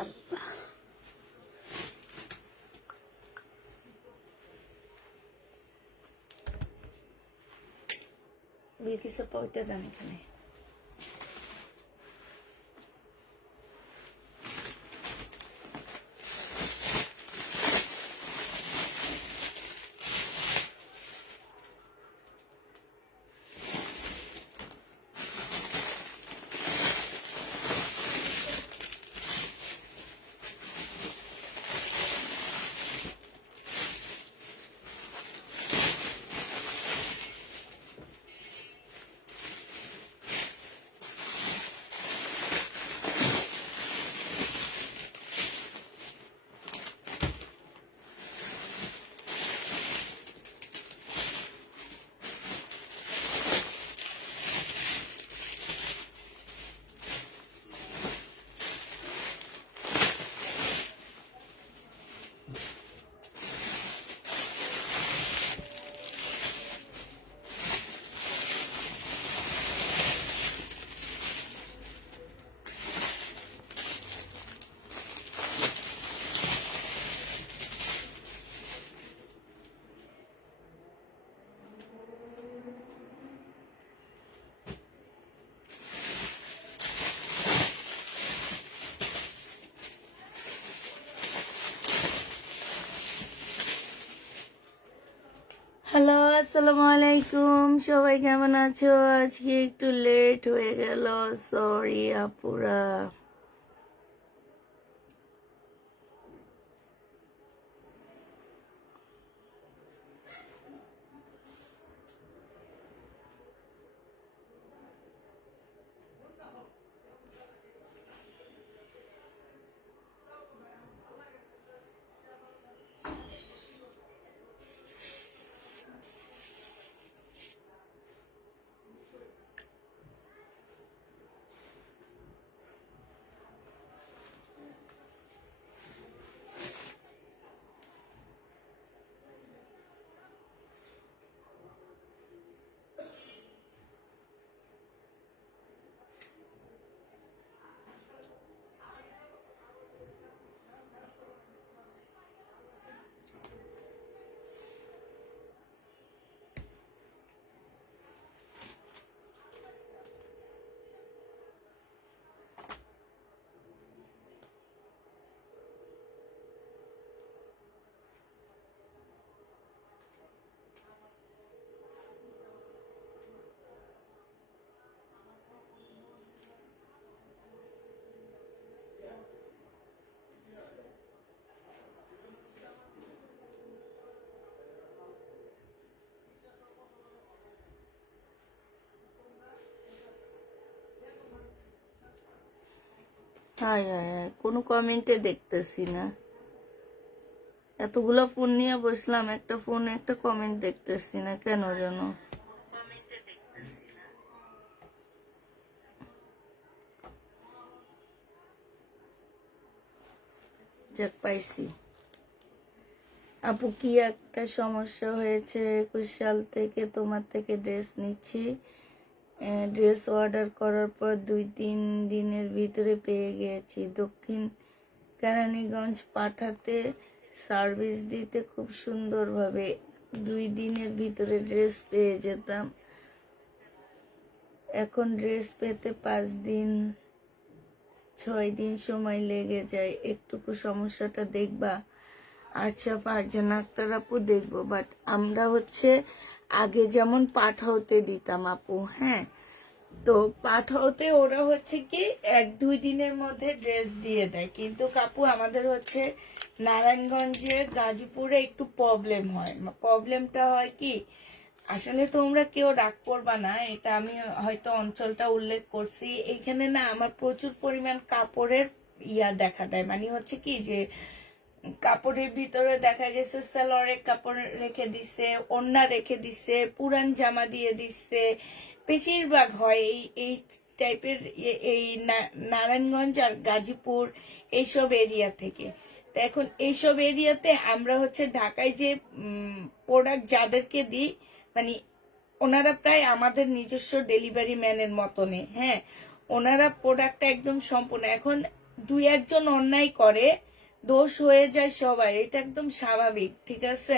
আল্লাহ, বিলকিসের পয়টা দাম এখানে। হ্যালো, আসসালামু আলাইকুম। সবাই কেমন আছো? আজকে একটু লেট হয়ে গেল, সরি আপুরা। হাই হাই হাই, কোনো কমেন্টে দেখতেছি না। এতগুলো ফোন নিয়ে বসলাম, একটা ফোন একটা কমেন্ট দেখতেছি না কেন যেন। যাক, পাইছি। আপু, কি একটা সমস্যা হয়েছে? 21 সাল থেকে তোমার থেকে ড্রেস নিচ্ছি। ড্রেস অর্ডার করার পর 2-3 দিনের ভিতরে পেয়ে গিয়েছি। দক্ষিণ কেরানীগঞ্জ পাঠাতে সার্ভিস দিতে খুব সুন্দরভাবে 2 দিনের ভিতরে ড্রেস পেয়ে যেতাম। এখন ড্রেস পেতে 5-6 দিন সময় লেগে যায়। একটুকু সমস্যাটা দেখবা? আচ্ছা, ফারজানা আক্তার আপু, দেখবো। বাট আমরা আগে যেমন পাঠাতে দিতাম আপু, হ্যাঁ, তো পাঠাতে ওরা কি 1-2 দিনের মধ্যে ড্রেস দিয়ে দেয়, কিন্তু কাপু আমাদের নারায়ণগঞ্জে গাজীপুরে একটু প্রবলেম হয়। প্রবলেমটা হয় কি, আসলে তোমরা কেউ রাগ করবা না, এটা আমি হয়তো অঞ্চলটা উল্লেখ করছি। এইখানে না আমার প্রচুর পরিমাণ কাপড়ের দেখা দেয়, মানে কি যে কাপড়ের ভিতরে দেখা গেছে সালোয়ারের কাপড় রেখে দিছে, ওড়না রেখে দিছে, পুরান জামা দিয়ে দিচ্ছে। বেশিরভাগ হয় এই টাইপের, এই নারায়ণগঞ্জ আর গাজীপুর এইসব এরিয়া থেকে। তো এখন এইসব এরিয়াতে আমরা ঢাকায় যে প্রোডাক্ট যাদেরকে দিই, মানে ওনারা প্রায় আমাদের নিজস্ব ডেলিভারি ম্যানের মতনে, হ্যাঁ, ওনারা প্রোডাক্টটা একদম সম্পূর্ণ। এখন দুই একজন অন্যায় করে, দোষ হয়ে যায় সবার, এটা একদম স্বাভাবিক, ঠিক আছে।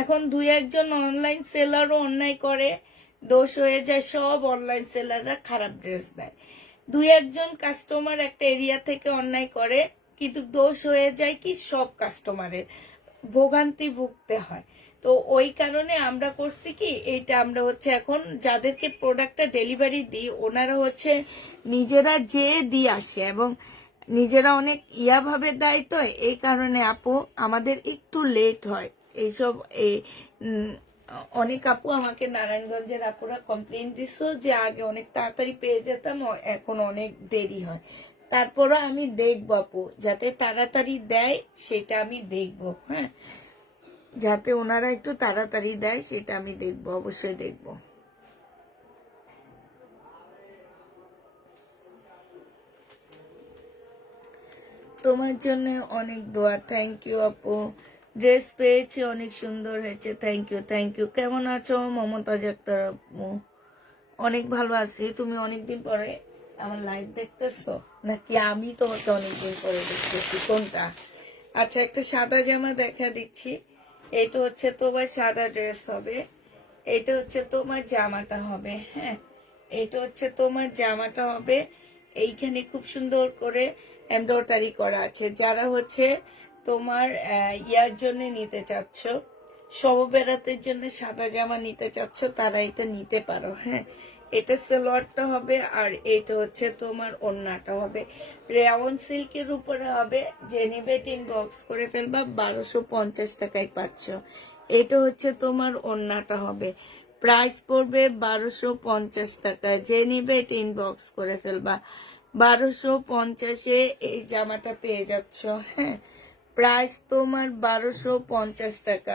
এখন দুই একজন অনলাইন সেলারও অন্যায় করে, দোষ হয়ে যায় সব অনলাইন সেলাররা খারাপ ড্রেস দেয়। দুই একজন কাস্টমার একটা এরিয়া থেকে অন্যায় করে, কিন্তু দোষ হয়ে যায় কি সব কাস্টমারের, ভোগান্তি ভুগতে হয়। তো ওই কারণে আমরা করছি কি, এইটা আমরা হচ্ছে এখন যাদেরকে প্রোডাক্টটা ডেলিভারি দিই ওনারা হচ্ছে নিজেরা যে দিয়ে আসে এবং নিজেরা অনেক ভাবে দেয়, তো এই কারণে আপু আমাদের একটু লেট হয় এইসব। অনেক আপু আমাকে নারায়ণগঞ্জের আপুরা কমপ্লেন দিছো যে আগে অনেক তাড়াতাড়ি পেয়ে যেতাম, এখন অনেক দেরি হয়। তারপরও আমি দেখবো আপু, যাতে তাড়াতাড়ি দেয় সেটা আমি দেখবো। হ্যাঁ, যাতে ওনারা একটু তাড়াতাড়ি দেয় সেটা আমি দেখবো, অবশ্যই দেখবো। তোমার জন্য অনেক দোয়া। থ্যাংক ইউ আপু, ড্রেস পেয়েছি অনেক সুন্দর হয়েছে। Thank you, thank you. কেমন আছো মমতাজ আক্তার আপু? অনেক ভালো আছি। তুমি অনেকদিন পরে আমার লাইভ দেখতেছো নাকি আমি তোমাকে অনেকদিন পরে দেখতেছি, কোনটা? আচ্ছা, একটা সাদা জামা দেখা দিচ্ছি। এটা হচ্ছে তোমার সাদা ড্রেস হবে, এটা হচ্ছে তোমার জামাটা হবে। হ্যাঁ, এটা হচ্ছে তোমার জামাটা হবে। এইখানে খুব সুন্দর করে এমব্রয়ডারি করা আছে। যারা হচ্ছে তোমার ইয়ার জন্য নিতে চাচ্ছ, শব বেড়াতের জন্য সাদা জামা নিতে চাচ্ছ, তারা এটা নিতে পারো। হ্যাঁ, এটা সালোয়ারটা হবে আর এটা হচ্ছে তোমার ওড়নাটা হবে। রেওয়ান সিল্কের উপরে হবে। যে নিবে ইনবক্স করে ফেলবা, 1250 টাকায় পাচ্ছ। এটা হচ্ছে তোমার ওড়নাটা হবে, প্রাইস পড়বে 1250 টাকা। যে নিবে ইনবক্স করে ফেলবা, 1250-এ এই জামাটা পেয়ে যাচ্ছ। হ্যাঁ, প্রাইস তোমার 1250 টাকা।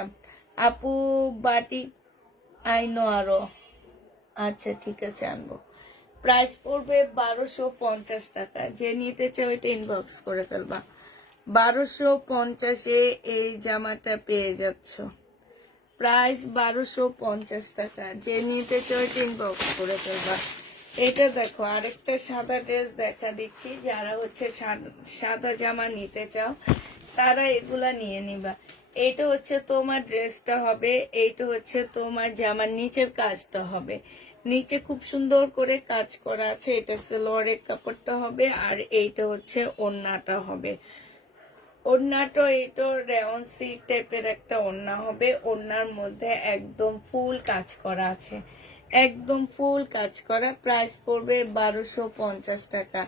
আপু বাটি আইনো আরো, আচ্ছা ঠিক আছে আনবো। প্রাইস পড়বে 1250 টাকা। যে নিতে চাও এটা ইনবক্স করে ফেলবা, 1250-এ এই জামাটা পেয়ে যাচ্ছ। প্রাইস 1250 টাকা। যে নিতে চাও এটা ইনবক্স করে ফেলবা। এটা দেখো আরেকটা সাদা ড্রেস দেখা দিচ্ছি। যারা হচ্ছে সাদা জামা নিতে চাও তারা এগুলা নিয়ে নিবা। এইটা হচ্ছে তোমার ড্রেসটা হবে, এইটা হচ্ছে তোমার জামার নিচের কাজটা হবে। নিচে খুব সুন্দর করে কাজ করা আছে। এটা সালোয়ারের কাপড়টা হবে আর এইটা হচ্ছে ওড়নাটা হবে। ওড়নাটা এটা রেওন সিল্ক টাইপের একটা ওড়না হবে। ওড়নার মধ্যে একদম ফুল কাজ করা আছে, একদম ফুল কাজ করা। প্রাইস পড়বে 1250 টাকা।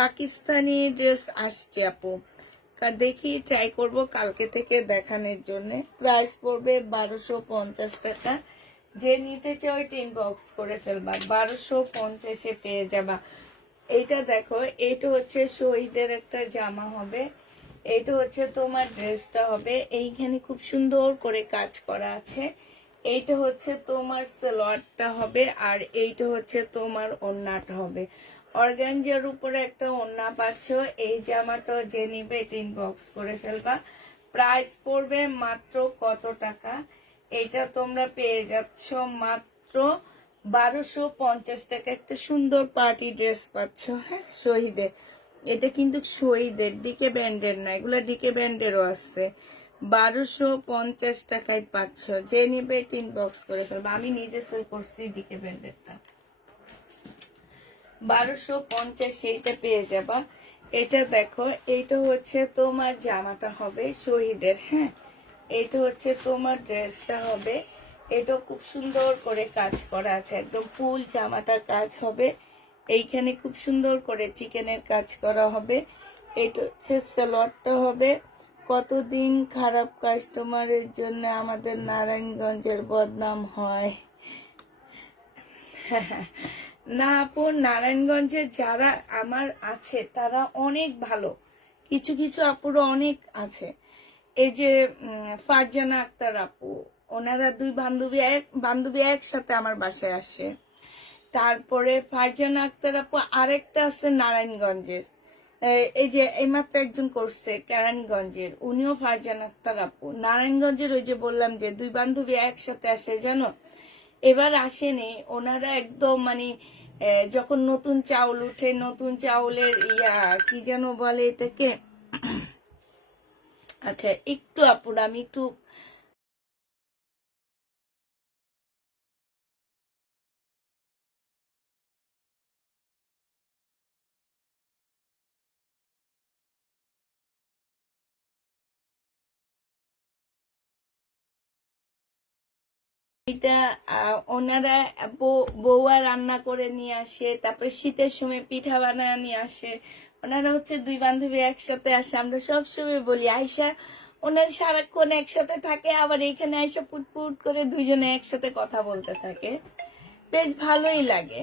পাকিস্তানি ড্রেস আসছে আপু, দেখি ট্রাই করব কালকে থেকে দেখানোর জন্য। প্রাইস পড়বে 1250 টাকা। যে নিতে চাও এটা ইনবক্স করে ফেলবা, 1250-এ পেয়ে যাবা। এইটা দেখো, এটা হচ্ছে শহীদের একটা জামা হবে, এটা হচ্ছে তোমার ড্রেসটা হবে। এইখানে খুব সুন্দর করে কাজ করা আছে। এইটা হচ্ছে তোমার সালোয়ারটা হবে আর এইটা হচ্ছে তোমার ওড়নাটা হবে। অর্গানজার উপরে একটা ওড়না পাচ্ছ। এই জামাটা যে নিবে এটা ইনবক্স করে ফেলবা। প্রাইস পড়বে মাত্র কত টাকা? এটা তোমরা পেয়ে যাচ্ছ মাত্র 1250 টাকা। একটা সুন্দর পার্টি ড্রেস পাচ্ছ। হ্যাঁ, শহীদের, এটা কিন্তু শহীদের, ডিকে ব্যান্ডের না, এগুলা ডিকে ব্যান্ডেরও আছে। 1250 টাকায় পাচ্ছ। যে নিবে এটা ইনবক্স করে ফেলবা। আমি নিজে সেল করছি ডিকে ব্যান্ডেরটা, 1250 সেইটা পেয়ে যাবা। এটা দেখো, এইটা হচ্ছে তোমার জামাটা হবে শহীদের। হ্যাঁ, এটা হচ্ছে তোমার ড্রেসটা হবে। এটা খুব সুন্দর করে কাজ করা আছে, একদম ফুল জামাটা কাজ হবে। এইখানে খুব সুন্দর করে চিকেনের কাজ করা হবে। এটা হচ্ছে সালোয়ারটা হবে। কতদিন খারাপ কাস্টমারের জন্য আমাদের নারায়ণগঞ্জের বদনাম হয়। না আপু, নারায়ণগঞ্জে যারা আমার আছে তারা অনেক ভালো, কিছু কিছু আপুরও অনেক আছে। এই যে ফারজানা আক্তার আপু, ওনারা দুই বান্ধবী একসাথে আমার বাসায় আসে। তারপরে ফারজানা আক্তার আপু আরেকটা আছে নারায়ণগঞ্জের, এই যে এইমাত্র একজন করছে কেরানীগঞ্জের, উনিও ফারজানা আক্তার আপু। নারায়ণগঞ্জের ওই যে বললাম যে দুই বান্ধবী একসাথে আসে, জানো এবার আসেনি ওনারা, একদম মানে যখন নতুন চাউল উঠে, নতুন চাউলের কি যেন বলে এটাকে, আচ্ছা একটু আপুরা আমি একটু এটা ওনারা বউয়া রান্না করে নিয়ে আসে, তারপরে শীতের সময় পিঠা বানায় নিয়ে আসে। ওনারা হচ্ছে দুই বান্ধবী একসাথে আসে, আমরা সবসময় বলি আয়সা ওনার সারাক্ষণ একসাথে থাকে, আবার এখানে আয়সা পুটপুট করে দুইজনে একসাথে কথা বলতে থাকে, বেশ ভালোই লাগে।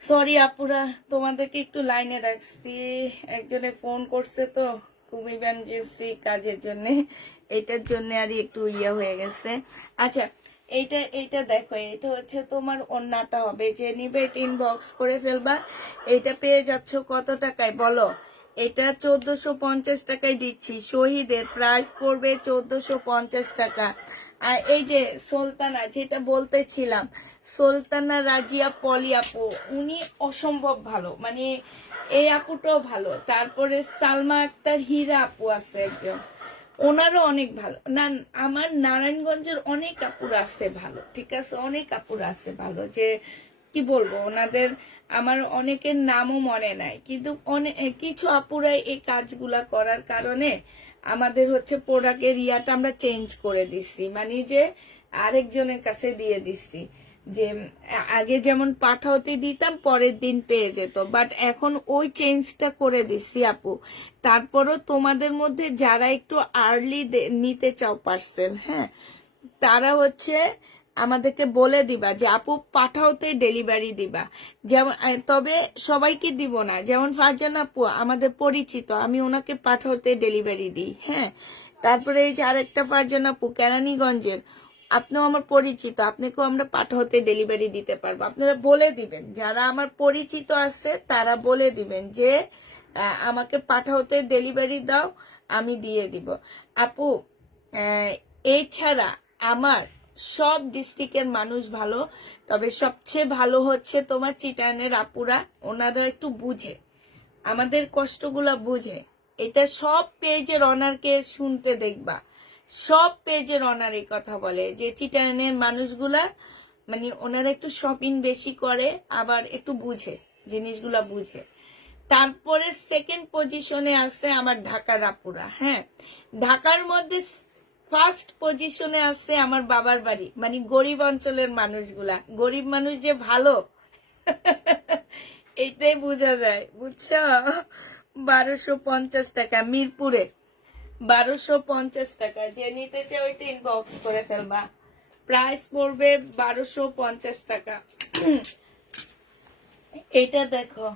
সরি আপুরা, তোমাদেরকে একটু লাইনে রাখছি, একজনে ফোন করছে তো খুব ইমার্জেন্সি কাজের জন্য, এটার জন্য আর একটু হয়ে গেছে। আচ্ছা এইটা এইটা দেখো, এটা হচ্ছে তোমার ওন্নাটা হবে, যে নিবে এটা ইনবক্স করে ফেলবা। এটা পেয়ে যাচ্ছ কত টাকায় বলো? এটা 1450 টাকায় দিচ্ছি, শহীদের প্রাইস পড়বে 1450 টাকা। আর এই যে সুলতানা, যেটা বলতেছিলাম, সুলতানা রাজিয়া পলি আপু, উনি অসম্ভব ভালো, মানে এই আপুটাও ভালো। তারপরে সালমা আক্তার হীরা আপু আছে একজন, ওনারও অনেক ভালো। না আমার নারায়ণগঞ্জের অনেক আপুর আছে ভালো, ঠিক আছে, অনেক আপুর আছে ভালো, যে কি বলবো ওনাদের আমার অনেকের নামও মনে নাই, কিন্তু অনেক কিছু আপুরা এই কাজগুলা করার কারণে আমাদের হচ্ছে প্রোডাক্টের ইয়াটা আমরা চেঞ্জ করে দিচ্ছি, মানে যে আরেকজনের কাছে দিয়ে দিচ্ছি। যে আগে যেমন পাঠাতে দিতাম পরের দিন পেয়ে যেত, বাট এখন ওই চেঞ্জটা করে দিচ্ছি আপু। তারপরও তোমাদের মধ্যে যারা একটু আর্লি নিতে চাও পার্সেল, হ্যাঁ, তারা হচ্ছে আমাদেরকে বলে দিবা যে আপু পাঠাওতে ডেলিভারি দিবা। যেমন তবে সবাইকে দিব না, যেমন ফারজান আপু আমাদের পরিচিত, আমি ওনাকে পাঠাওতে ডেলিভারি দিই, হ্যাঁ। তারপরে এই যে আরেকটা ফারজান আপু কেরানীগঞ্জের, আপনিও আমার পরিচিত, আপনাকেও আমরা পাঠাওতে ডেলিভারি দিতে পারবো। আপনারা বলে দিবেন, যারা আমার পরিচিত আছে তারা বলে দিবেন যে আমাকে পাঠাওতে ডেলিভারি দাও, আমি দিয়ে দিব আপু। এছাড়া আমার সব ডিস্ট্রিক্টের মানুষ ভালো, তবে সবচেয়ে ভালো হচ্ছে তোমার চিটানের আপুরা, ওনারা একটু বুঝে, আমাদের কষ্টগুলা বুঝে। এটা সব পেজের অনারকে শুনতে দেখবা, সব পেজের অনার এই কথা বলে যে চিটানের মানুষগুলা, মানে ওনারা একটু শপিং বেশি করে, আবার একটু বুঝে, জিনিসগুলা বুঝে। তারপরে সেকেন্ড পজিশনে আছে আমার ঢাকার আপুরা, হ্যাঁ। ঢাকার মধ্যে ফার্স্ট পজিশনে আছে আমার বাবার বাড়ি, মানে গরিব অঞ্চলের মানুষগুলা, গরিব মানুষ যে ভালো এইটাই বোঝা যায়, বুঝছো? 1250 টাকা মিরপুরে, 1250 টাকা। যে নিতে চাই ওইটা ইনবক্স করে ফেলবা। প্রাইস পড়বে 1250 টাকা। এইটা দেখো,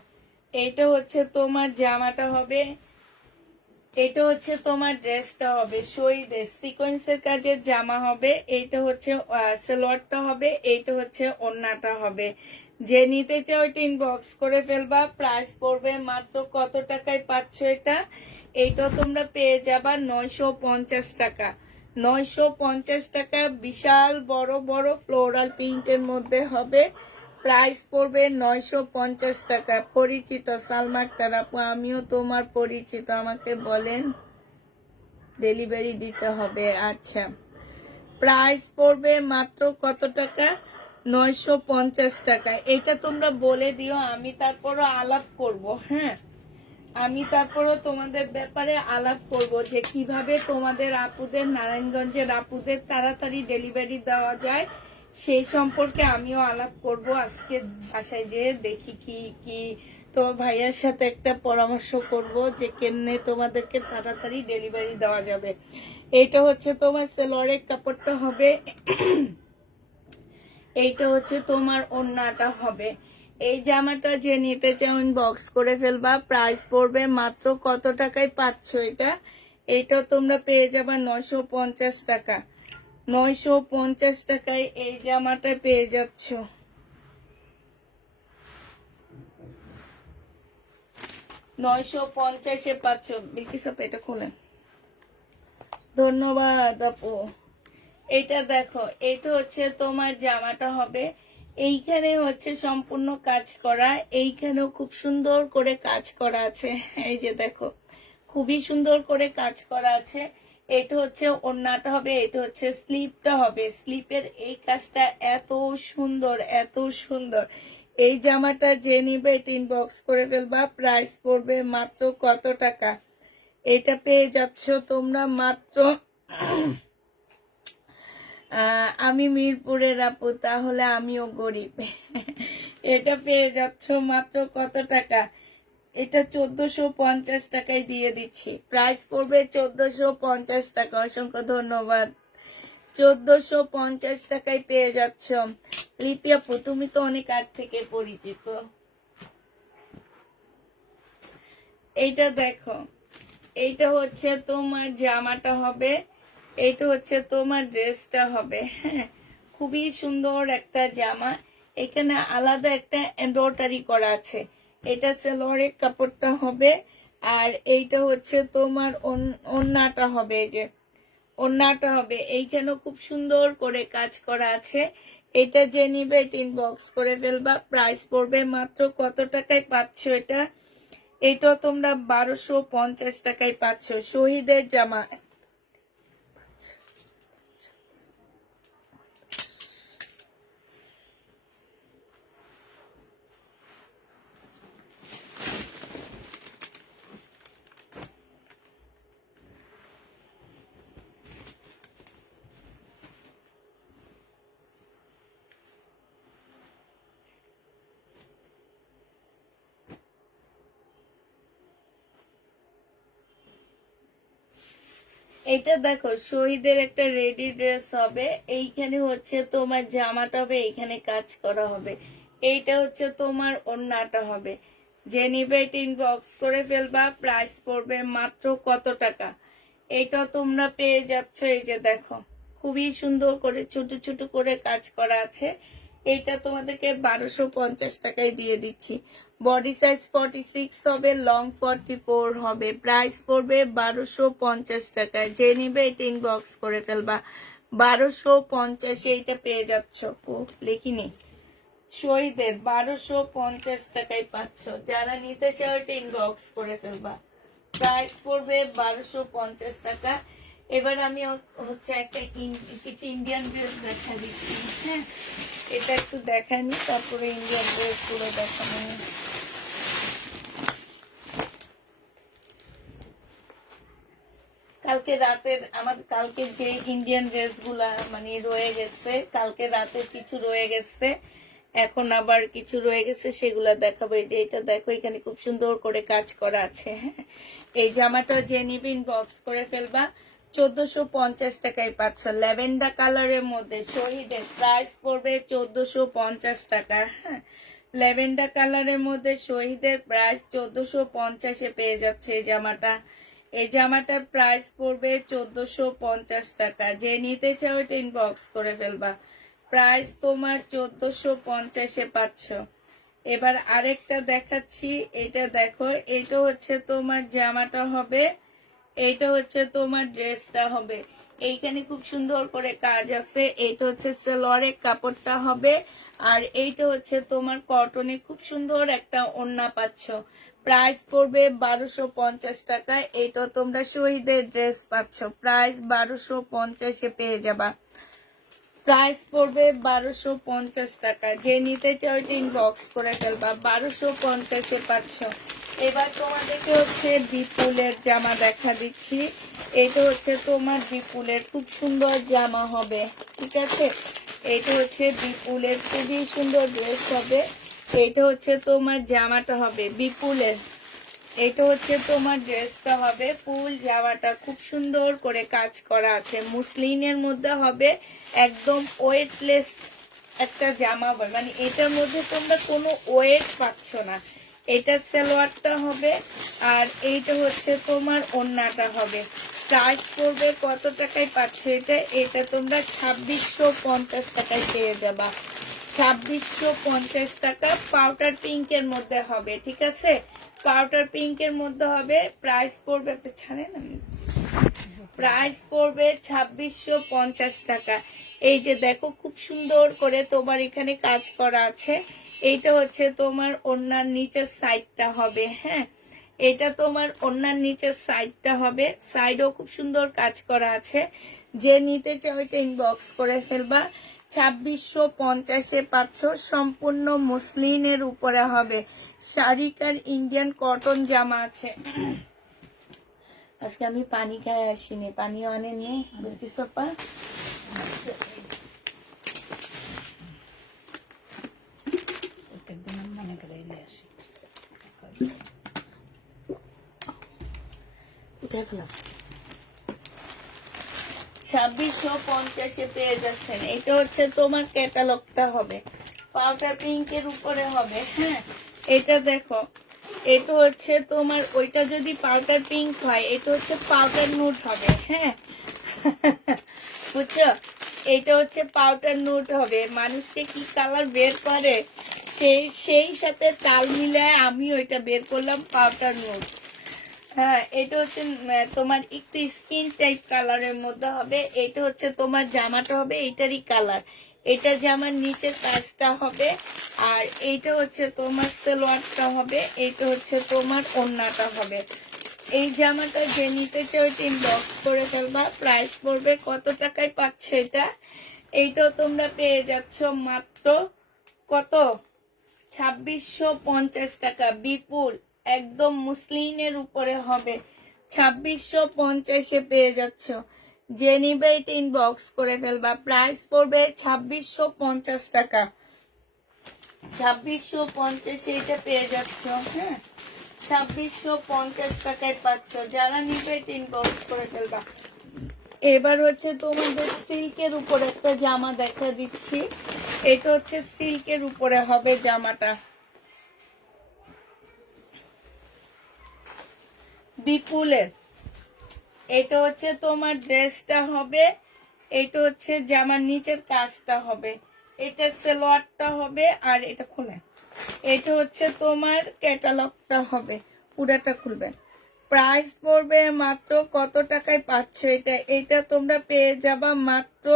এইটা হচ্ছে তোমার জামাটা হবে, এটা হচ্ছে তোমার ড্রেসটা হবে শহীদের সিকোয়েন্সের কাজের জামা হবে, এইটা হচ্ছে সালোয়ারটা হবে, এইটা হচ্ছে ওড়নাটা হবে। যে নিতে চাও ওইটা ইনবক্স করে ফেলবা। প্রাইস পড়বে মাত্র কত টাকায় পাচ্ছ এটা? এইটা তোমরা পেয়ে যাবা 950 টাকা। 950 টাকা, বিশাল বড় বড় ফ্লোরাল প্রিন্টের মধ্যে হবে। প্রাইস পড়বে 950 টাকা। পরিচিত সালমা আক্তার আপু, আমিও তোমার পরিচিত, আমাকে বলেন ডেলিভারি দিতে হবে। আচ্ছা, প্রাইস পড়বে মাত্র কত টাকা? 950 টাকা। এটা তোমরা বলে দিও, আমি তারপরও আলাপ করব। হ্যাঁ, আমি তারপরও তোমাদের ব্যাপারে আলাপ করব যে কিভাবে তোমাদের আপুদের, নারায়ণগঞ্জের আপুদের তাড়াতাড়ি ডেলিভারি দেওয়া যায়, সেই সম্পর্কে আমিও আলাপ করব। আজকে বাসায় যেয়ে দেখি কি কি তো ভাইয়ার সাথে একটা পরামর্শ করব যে কেমনে তোমাদেরকে তাড়াতাড়ি ডেলিভারি দেওয়া যাবে। এইটা হচ্ছে তোমার সেলরের কাপড়টা হবে, এইটা হচ্ছে তোমার ওড়নাটা হবে। এই জামাটা যে নিতে চাও ইনবক্স করে ফেলবা। প্রাইস পড়বে মাত্র কত টাকায় পাচ্ছ এটা? এইটা তোমরা পেয়ে যাবা 950 টাকা। 950 টাকায় এই জামাটা পেয়ে যাচ্ছ। 950-এ পাচ্ছ। বিলকিস আপু এটা খোলেন। ধন্যবাদ আপু। এটা দেখো, এটা হচ্ছে তোমার জামাটা হবে। এইখানে হচ্ছে সম্পূর্ণ কাজ করা, এইখানেও খুব সুন্দর করে কাজ করা আছে। এই যে দেখো, খুবই সুন্দর করে কাজ করা আছে। এটা হচ্ছে ওড়নাটা হবে, এটা হচ্ছে স্লিপটা হবে। স্লিপের এই কাজটা এত সুন্দর, এত সুন্দর। এই জামাটা যে নিবে এটা ইনবক্স করে ফেলবা। প্রাইস পড়বে মাত্র কত টাকা? এটা পেয়ে যাচ্ছ তোমরা মাত্র আমি মিরপুরের আপু, তাহলে আমিও গরিব। এটা পেয়ে যাচ্ছ মাত্র কত টাকা? এটা 1450 টাকায় দিয়ে দিচ্ছি। প্রাইস পড়বে 1450 টাকা। অসংখ্য ধন্যবাদ। 1450 টাকায় পেয়ে যাচ্ছ। লিপি আপু, তুমি তো অনেক আগ থেকে পরিচিত। এইটা দেখো, এইটা হচ্ছে তোমার জামাটা হবে, এইটা হচ্ছে তোমার ড্রেসটা হবে। হ্যাঁ, খুবই সুন্দর একটা জামা। এখানে আলাদা একটা এমব্রয়ডারি করা আছে। এটা সেলোয়ারের কাপড়টা হবে, আর এইটা হচ্ছে তোমার ওড়নাটা হবে। এই যে ওড়নাটা হবে, এইখানেও খুব সুন্দর করে কাজ করা আছে। এটা যে নিবে এটা ইনবক্স করে ফেলবা। প্রাইস পড়বে মাত্র কত টাকায় পাচ্ছ এটা? এটা তোমরা 1250 টাকায় পাচ্ছ। শহীদের জামা। এটা দেখো, শহীদের একটা রেডি ড্রেস হবে। এইখানে হচ্ছে তোমার জামাটা হবে, এইখানে কাজ করা হবে। এইটা হচ্ছে তোমার ওড়নাটা হবে। যে নিবে এটা ইনবক্স করে ফেলবা। প্রাইস পড়বে মাত্র কত টাকা? এটা তোমরা পেয়ে যাচ্ছ। এই যে দেখো, খুবই সুন্দর করে ছোট ছোট করে কাজ করা আছে। এইটা তোমাদেরকে 1250 টাকায় দিয়ে দিচ্ছি। বডি সাইজ 46 হবে, লং 44 হবে। প্রাইস পড়বে 1250 টাকায়। যে নিবে এটা ইনবক্স করে ফেলবা। 1250 এইটা পেয়ে যাচ্ছ। ও লিখিনি, শহীদের 1250 টাকায় পাচ্ছ। যারা নিতে চাও এটা ইনবক্স করে ফেলবা। প্রাইস পড়বে 1250 টাকা। এবার আমি হচ্ছে একটা কিছু ইন্ডিয়ান ড্রেস দেখা দিচ্ছি। হ্যাঁ, এটা একটু দেখানি, তারপরে ইন্ডিয়ান ড্রেস গুলো দেখানো। কালকে রাতের কালকে যে ইন্ডিয়ান ড্রেস গুলা মানে রয়ে গেছে, কালকে রাতে কিছু রয়ে গেছে, এখন আবার কিছু রয়ে গেছে, সেগুলা দেখাবো। এই যে এটা দেখো, এখানে খুব সুন্দর করে কাজ করা আছে। হ্যাঁ, এই জামাটা যে নিবে ইনবক্স করে ফেলবা। 1450 টাকায় পাচ্ছ, ল্যাভেন্ডার কালারের মধ্যে শহীদের, প্রাইস পড়বে 1450 টাকা। হ্যাঁ, ল্যাভেন্ডার কালারের মধ্যে শহীদের, প্রাইস 1450-এ পেয়ে যাচ্ছে এই জামাটা। এই জামাটার প্রাইস পড়বে 1450 টাকা। যে নিতে চাও এটা ইনবক্স করে ফেলবা। প্রাইস তোমার 1450-এ পাচ্ছ। এবার আরেকটা দেখাচ্ছি, এটা দেখো, এটা হচ্ছে তোমার জামাটা হবে, এইটা হচ্ছে তোমার ড্রেসটা হবে। এইখানে খুব সুন্দর করে কাজ আছে। এইটা হচ্ছে সালোয়ারের কাপড়টা হবে, আর এইটা হচ্ছে তোমার কটনে খুব সুন্দর একটা ওড়না পাচ্ছ। প্রাইস পড়বে 1250 টাকায়। এটা তোমরা শহীদের ড্রেস পাচ্ছ, প্রাইস 1250-এ পেয়ে যাবা। প্রাইস পড়বে 1250 টাকা। যে নিতে চাও এটা ইনবক্স করে ফেলবা। 1250-এ পাচ্ছ। এবার তোমাদেরকে হচ্ছে বিপুলের জামা দেখা দিচ্ছি। এটা হচ্ছে তোমার বিপুলের খুব সুন্দর জামা হবে, ঠিক আছে। এটা হচ্ছে বিপুলের খুবই সুন্দর ড্রেস হবে। এটা হচ্ছে তোমার জামাটা হবে বিপুলের। এটা হচ্ছে তোমার ড্রেসটা হবে, ফুল জামাটা খুব সুন্দর করে কাজ করা আছে, মুসলিনের মধ্যে হবে, একদম ওয়েটলেস একটা জামা হবে, মানে এটার মধ্যে তোমরা কোনো ওয়েট পাচ্ছ না। এটা সালোয়ারটা হবে, আর এইটা হচ্ছে তোমার ওড়নাটা হবে। প্রাইস পড়বে কত টাকায় পাচ্ছ এটা? এটা তোমরা 2650 টাকায় পেয়ে যাবা। 2650 টাকা। পাউডার পিঙ্কের মধ্যে হবে, ঠিক আছে, পাউডার পিঙ্কের মধ্যে হবে। প্রাইস পড়বে, একটা ছাড়ে না, প্রাইস পড়বে 2650 টাকা। এই যে দেখো, খুব সুন্দর করে তোমার এখানে কাজ করা আছে। এইটা হচ্ছে তোমার ওড়নার নিচের সাইডটা হবে। হ্যাঁ, এটা তোমার ওড়নার নিচের সাইডটা হবে, সাইডও খুব সুন্দর কাজ করা আছে। যে নিতে চাও এটা ইনবক্স করে ফেলবা। 2650-এ পাচ্ছ। সম্পূর্ণ মুসলিনের উপরে হবে, শাড়িকার ইন্ডিয়ান কটন জামা আছে। আজকে আমি পানি খাই আসিনি, পানিও আনেনি সপা। উঠে ফেলাম। 2650-এ পেয়ে যাচ্ছেন। এটা হচ্ছে তোমার ক্যাটালগটা হবে, পাউডার পিঙ্কের উপরে হবে। হ্যাঁ, এটা দেখো, এটা হচ্ছে তোমার, ওইটা যদি পাউডার পিঙ্ক হয়, এটা হচ্ছে পাউডার নুট হবে। হ্যাঁ, বুঝছো, এটা হচ্ছে পাউডার নুট হবে। মানুষকে কি কালার বের করে, সেই সাথে তাল মিলায় আমি ওইটা বের করলাম পাউডার নুট। হ্যাঁ, এটা হচ্ছে তোমার একটু স্কিন টাইপ কালারের মধ্যে হবে। এটা হচ্ছে তোমার জামাটা হবে এইটারই কালার। এটা জামার নিচের কাজটা হবে, আর এইটা হচ্ছে তোমার সালোয়ারটা হবে, এইটা হচ্ছে তোমার ওড়নাটা হবে। এই জামাটা যে নিতে চাও এটা ইনবক্স করে ফেলবা। প্রাইস পড়বে কত টাকায় পাচ্ছ এটা? এইটাও তোমরা পেয়ে যাচ্ছ মাত্র কত? 2650 টাকা। বিপুল একদম মুসলিনের উপরে হবে, 2650-এ পেয়ে যাচ্ছ। যে নিবে এটা ইনবক্স করে ফেলবা। প্রাইস পড়বে 2650 টাকা। 2650-এ এটা পেয়ে যাচ্ছ। হ্যাঁ, 2650 টাকায় পাচ্ছ। যারা নিবে এটা ইনবক্স করে ফেলবা। এবার হচ্ছে তোমাদের সিল্কের উপর একটা জামা দেখা দিচ্ছি। এটা হচ্ছে সিল্কের উপরে হবে জামাটা, বিপুলের। এটা হচ্ছে তোমার ড্রেসটা হবে, এটা হচ্ছে জামার নিচের কাজটা হবে, এটা সালোয়ারটা হবে, আর এটা খুলে, এটা হচ্ছে তোমার ক্যাটালগটা হবে, পুরাটা খুলবেন। প্রাইস পড়বে মাত্র কত টাকায় পাচ্ছ এটা? এটা তোমরা পেয়ে যাবা মাত্র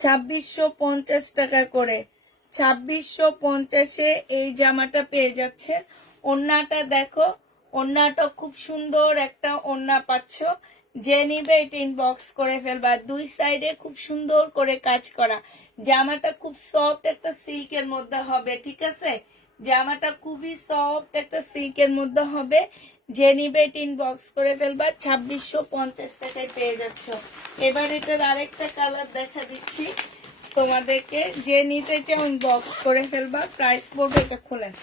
2650 টাকা করে। 2650-এ এই জামাটা পেয়ে যাচ্ছে। ওড়নাটা দেখো, ওড়নাটা খুব সুন্দর একটা ওড়না পাচ্ছ। যে নিবে এটা ইনবক্স করে ফেলবা। দুই সাইডে খুব সুন্দর করে কাজ করা। জামাটা খুব সফট একটা সিল্কের মধ্যে হবে, ঠিক আছে, জামাটা খুবই সফট একটা সিল্কের মধ্যে হবে। যে নিবে এটা ইনবক্স করে ফেলবা। 2650 টাকায় পেয়ে যাচ্ছ। এবার এটার আরেকটা কালার দেখা দিচ্ছি। তোমাদেরকে যে নিতে চাও ইনবক্স করে ফেলবা, প্রাইস পড়বে, এটা খোলেন।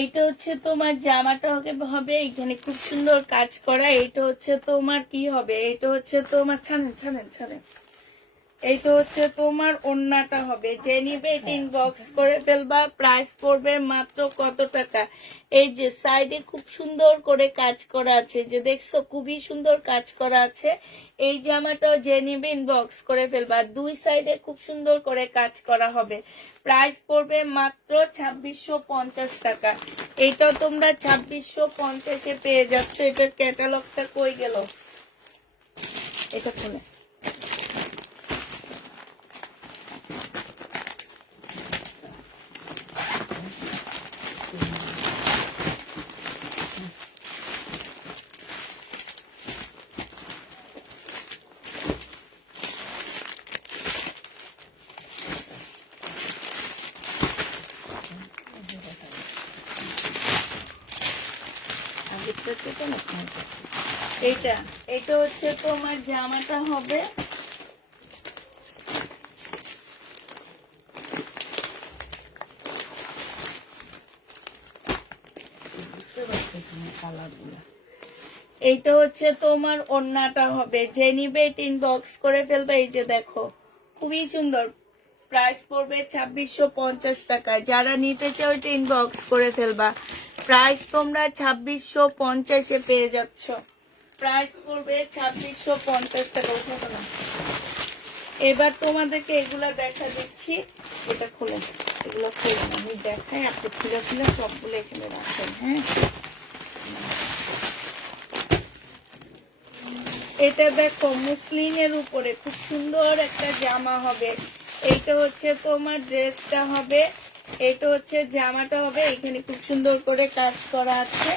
এইটা হচ্ছে তোমার জামাটা হবে এখানে খুব সুন্দর কাজ করা। এইটা হচ্ছে তোমার কি হবে, এইটা হচ্ছে তোমার ছাড়েন এইটা হচ্ছে তোমার ওড়নাটা হবে। যে নিবে এটা ইনবক্স করে ফেলবা, প্রাইস পড়বে মাত্র কত টাকা। এই যে সাইডে খুব সুন্দর করে কাজ করা আছে, যে দেখছো খুবই সুন্দর কাজ করা আছে। এই জামাটাও যে নিবে ইনবক্স করে ফেলবা, দুই সাইডে খুব সুন্দর করে কাজ করা হবে। প্রাইস পড়বে মাত্র 2650 টাকা। এইটা তোমরা 2650-এ পেয়ে যাচ্ছ। এটার ক্যাটালগটা কই গেল, এটা খুলে এইটা হচ্ছে তোমার জামাটা হবে। এইটা হচ্ছে তোমার ওড়নাটা হবে। যে নিবে এটা ইনবক্স করে ফেলবে। এই যে দেখো খুবই সুন্দর, প্রাইস পড়বে 2650 টাকা। যারা নিতে চাও এটা ইনবক্স করে ফেলবা, প্রাইস তোমরা 2650-এ পেয়ে যাচ্ছ। প্রাইস পড়বে 2650 টাকা। উঠে না, এবার তোমাদেরকে এগুলা দেখা দিচ্ছি। এটা খুলে, এগুলো খুলে আমি দেখাই, আপনি খুলে সবগুলো এখানে রাখেন। হ্যাঁ, এটা দেখো মুসলিনের উপরে খুব সুন্দর একটা জামা হবে। এইটা হচ্ছে তোমার ড্রেসটা হবে, এইটা হচ্ছে জামাটা হবে। এখানে খুব সুন্দর করে কাজ করা আছে।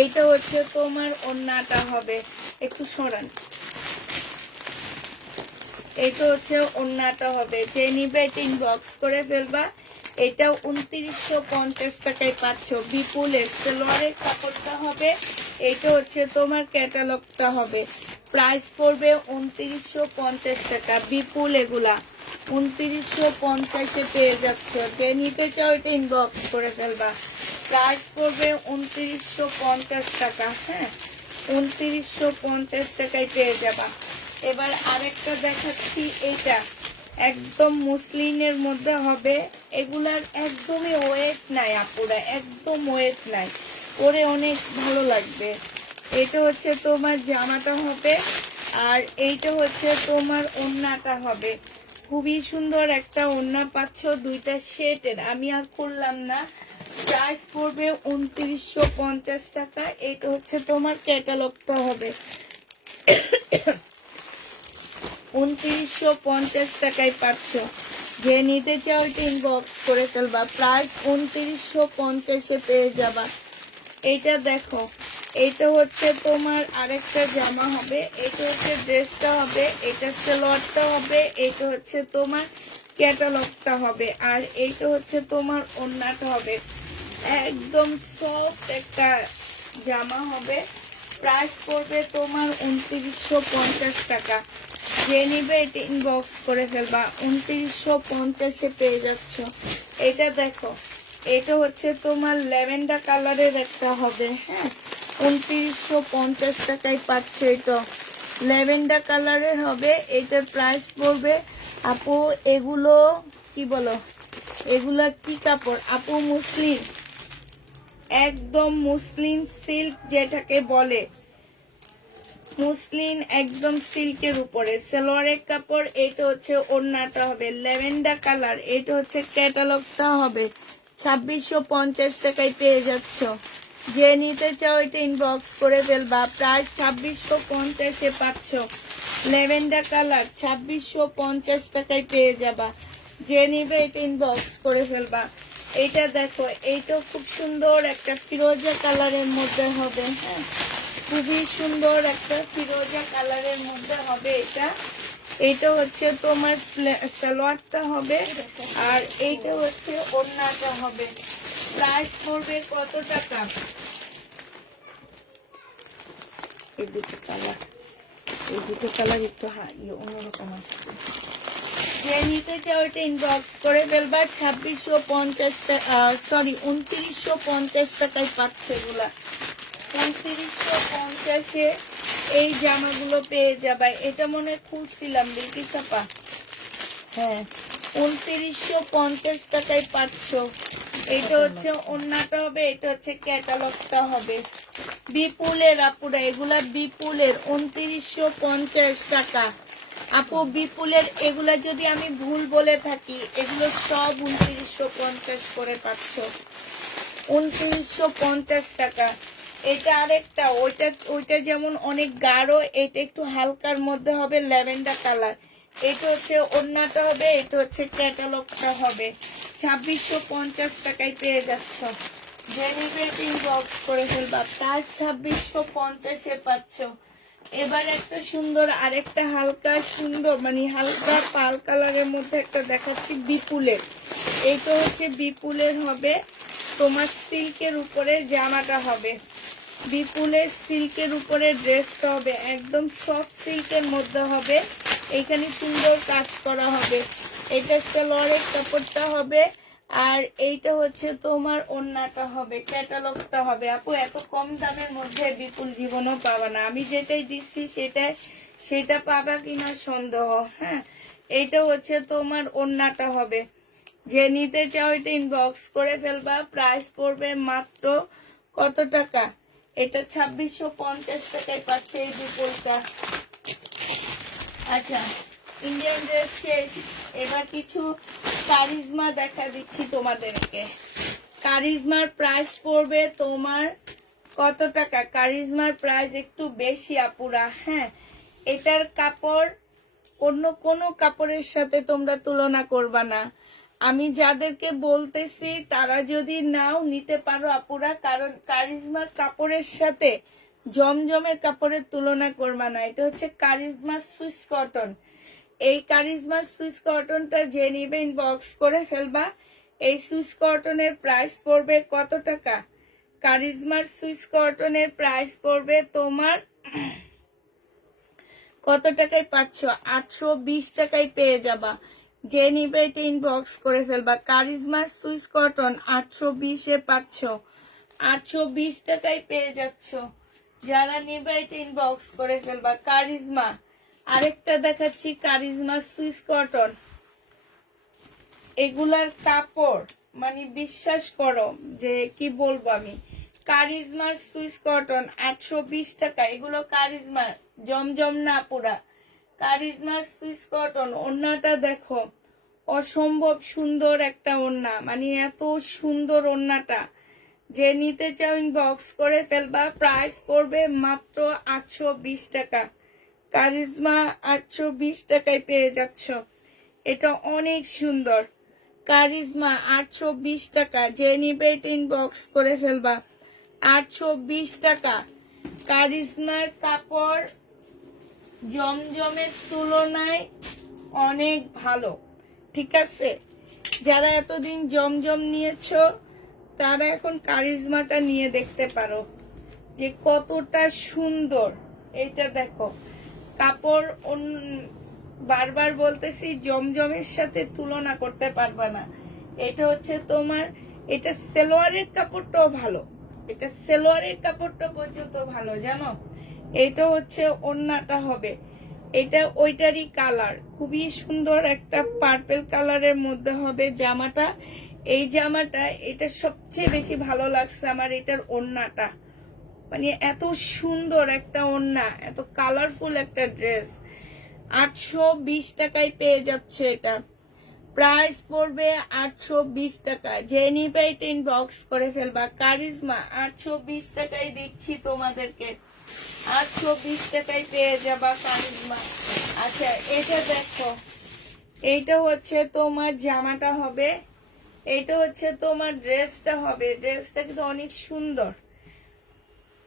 এইটা হচ্ছে তোমার ওড়নাটা হবে, একটু সরান। এইটা হচ্ছে ওড়নাটা হবে। যে নিবে এটা ইনবক্স করে ফেলবা। এটা 2950 টাকায় পাচ্ছ। বিপুলের সালোয়ারের কাপড়টা হবে। এইটা হচ্ছে তোমার ক্যাটালগটা হবে। প্রাইস পড়বে 2950 টাকা। বিপুল এগুলা 2950-এ পেয়ে যাচ্ছ। যে নিতে চাও এটা ইনবক্স করে ফেলবা। প্রাইস পড়বে 2950 টাকা। হ্যাঁ, 2950 টাকায় পেয়ে যাবা। এবার আরেকটা দেখাচ্ছি। এইটা একদম মুসলিনের মধ্যে হবে। এগুলার একদমই ওয়েট নাই আপুরা, একদম ওয়েট নাই, পরে অনেক ভালো লাগবে। এটা হচ্ছে তোমার জামাটা হবে, আর এইটা হচ্ছে তোমার ওড়নাটা হবে। খুবই সুন্দর একটা ওড়না পাচ্ছ, দুইটা সেটের। আমি আর করলাম না। প্রাইস পড়বে 2950 টাকা। এটা হচ্ছে তোমার ক্যাটালগটা হবে। 2950 টাকায় পাচ্ছ। যে নিতে চাও এটা ইনবক্স করে ফেলবা। প্রাইস 2950-এ পেয়ে যাবা। এইটা দেখো, এইটা হচ্ছে তোমার আরেকটা জামা হবে। এটা হচ্ছে ড্রেসটা হবে, এটা সালোয়ারটা হবে, এটা হচ্ছে তোমার ক্যাটালগটা হবে, আর এইটা হচ্ছে তোমার ওড়নাটা হবে। একদম সফট একটা জামা হবে। প্রাইস পড়বে তোমার 2950 টাকা। যে নিবে এটা ইনবক্স করে ফেলবা। 2950-এ পেয়ে যাচ্ছ। এটা দেখো, এটা হচ্ছে তোমার ল্যাভেন্ডার কালারের একটা হবে। হ্যাঁ, 2950 টাকায় পাচ্ছ। এটা ল্যাভেন্ডার কালারের হবে। এটার প্রাইস পড়বে আপু, এগুলো কি বলো, এগুলা কি কাপড় আপু? মুসলিম, একদম মুসলিম সিল্ক যেটাকে বলে। মুসলিন একদম সিল্কের উপরে, সালোয়ারের কাপড়। এটা হচ্ছে ওড়নাটা হবে ল্যাভেন্ডার কালার। এটা হচ্ছে ক্যাটালগটা হবে 2650 টাকায় পেয়ে যাচ্ছ। যে নিতে চাও এটা ইনবক্স করে ফেলবা, প্রাইস 2650-এ পাচ্ছ। ল্যাভেন্ডার কালার 2650 টাকায় পেয়ে যাবা। যে নিবে এটা ইনবক্স করে ফেলবা। এটা দেখো, এইটাও খুব সুন্দর একটা ফিরোজা কালারের মধ্যে হবে। হ্যাঁ, খুবই সুন্দর একটা ফিরোজা কালারের মধ্যে হবে এটা। এইটা হচ্ছে তোমার সালোয়ারটা হবে, আর এইটা হচ্ছে ওড়নাটা হবে। প্রাইস পড়বে কত টাকা? এই দুটো কালার একটু অন্যরকম আছে। যে নিতে চাও এটা ইনবক্স করে ফেলবা। 2650 টাকা, সরি 2950 টাকায় পাচ্ছে এগুলা। 2950-এ এই জামাগুলো পেয়ে যাবা। এটা মনে খুলছিলাম বিউটি চাপা। হ্যাঁ, 2950 টাকায় পাচ্ছ। এটা হচ্ছে ওড়নাটা হবে, এটা হচ্ছে ক্যাটালগটা হবে। বিপুলের আপুরা, এগুলা বিপুলের 2950 টাকা। আপু বিপুলের এগুলা যদি আমি ভুল বলে থাকি, এগুলো সব 2950 করে পাচ্ছ। 2950 টাকা। এটা আরেকটা, ওইটা যেমন অনেক গাঢ়, এটা একটু হালকার মধ্যে হবে ল্যাভেন্ডার কালার। এটা হচ্ছে ওড়নাটা হবে, এটা হচ্ছে ক্যাটালগটা হবে। 2650 টাকায় পেয়ে যাচ্ছ। ইনবক্স করে ফেলবা, প্রায় 2650-এ পাচ্ছ। এবার একটা সুন্দর, আরেকটা হালকা সুন্দর মানে হালকা পাল কালারের মধ্যে একটা দেখাচ্ছি বিপুলের। এইটা হচ্ছে বিপুলের হবে, তোমার সিল্কের উপরে জামাটা হবে। বিপুলের সিল্কের উপরে ড্রেসটা হবে, একদম সফট সিল্কের মধ্যে হবে। এখানে সুন্দর কাজ করা হবে। এটা সালোয়ারের কাপড়টা হবে, আর এইটা হচ্ছে তোমার ওড়নাটা হবে, ক্যাটালগটা হবে। আপু এত কম দামের মধ্যে বিপুল জীবনও পাবা না। আমি যেটাই দিচ্ছি সেটা পাবা কিনা সন্দেহ। হ্যাঁ, এইটা হচ্ছে তোমার ওড়নাটা হবে। যে নিতে চাও এটা ইনবক্স করে ফেলবা। প্রাইস পড়বে মাত্র কত টাকা? এটা 2650 টাকায় পাচ্ছে এই বিপুলটা। আচ্ছা, ইন্ডিয়ান ড্রেস শেষ, এবার কিছু কারিজমা দেখা দিচ্ছি তোমাদেরকে। কারিজমার প্রাইস পড়বে তোমার কত টাকা? কারিজমার প্রাইস একটু বেশি আপুরা। হ্যাঁ, এটার কাপড় অন্য কোনো কাপড়ের সাথে তোমরা তুলনা করবা না। আমি যাদেরকে বলতেছি তারা যদি নাও নিতে পারো আপুরা, কারণ কারিজমার কাপড়ের সাথে জমজমের কাপড়ের তুলনা করবা না। এটা হচ্ছে কারিজমার সুইস কটন। এই কারিজমার সুইস কটনটা যে নিবে ইনবক্স করে ফেলবা। এই সুইস কটনের প্রাইস পড়বে কত টাকা? কারিজমার সুইস কটনের প্রাইস পড়বে তোমার কত টাকায় পাচ্ছ? 820 টাকায় পেয়ে যাবা। যে নিবে এটা ইনবক্স করে ফেলবা। কারিজমার সুইস কটন 820-এ পাচ্ছ। 820 টাকায় পেয়ে যাচ্ছ। যারা নিবে এটা ইনবক্স করে ফেলবা। কারিজমা আরেকটা দেখাচ্ছি, কারিজমার সুইস কটন। এগুলার কাপড় মানে বিশ্বাস করো যে কি বলবো আমি। কারিজমার সুইস কটন 820 টাকা। এগুলো কারিজমার, জমজম না পুরা। কারিজমার সুইস কটন। ওড়নাটা দেখো, অসম্ভব সুন্দর একটা ওড়না, মানে এত সুন্দর ওড়নাটা। যে নিতে চাও ইনবক্স করে ফেলবা। প্রাইস পড়বে মাত্র 820 টাকা। কারিজমা 820 টাকায় পেয়ে যাচ্ছ। এটা অনেক সুন্দর। কারিজমা 820 টাকা। যে নিবে এটা ইনবক্স করে ফেলবা। 820 টাকা। কারিজমার কাপড় জমজমের তুলনায় অনেক ভালো, ঠিক আছে? যারা এতদিন জমজম নিয়েছো তারা এখন কারিজমাটা নিয়ে দেখতে পারো যে কতটা সুন্দর। এটা দেখো, কাপড় বারবার বলতেছি জমজমের সাথে তুলনা করতে পারবা না। এটা হচ্ছে তোমার, এটা সালোয়ারের কাপড়টাও ভালো, এটা সালোয়ারের কাপড়টা পর্যন্ত ভালো, জানো? এটা হচ্ছে ওড়নাটা হবে, এটা ওইটারই কালার, খুবই সুন্দর একটা পার্পল কালারের মধ্যে হবে জামাটা। এই জামাটা এটা সবচেয়ে বেশি ভালো লাগছে আমার, এটার ওড়নাটা মানে এত সুন্দর একটা ওড়না, এত কালারফুল একটা ড্রেস। 820 টাকায় পেয়ে যাচ্ছে এটা। প্রাইস পড়বে 820 টাকা। যে নিবে এটা ইনবক্স করে ফেলবা। কারিজমা 820 টাকায় দিচ্ছি তোমাদেরকে, 820 টাকায় পেয়ে যাবা কারিজমা। আচ্ছা এটা দেখো, এইটা হচ্ছে তোমার জামাটা হবে, এইটা হচ্ছে তোমার ড্রেসটা হবে। ড্রেসটা কিন্তু অনেক সুন্দর,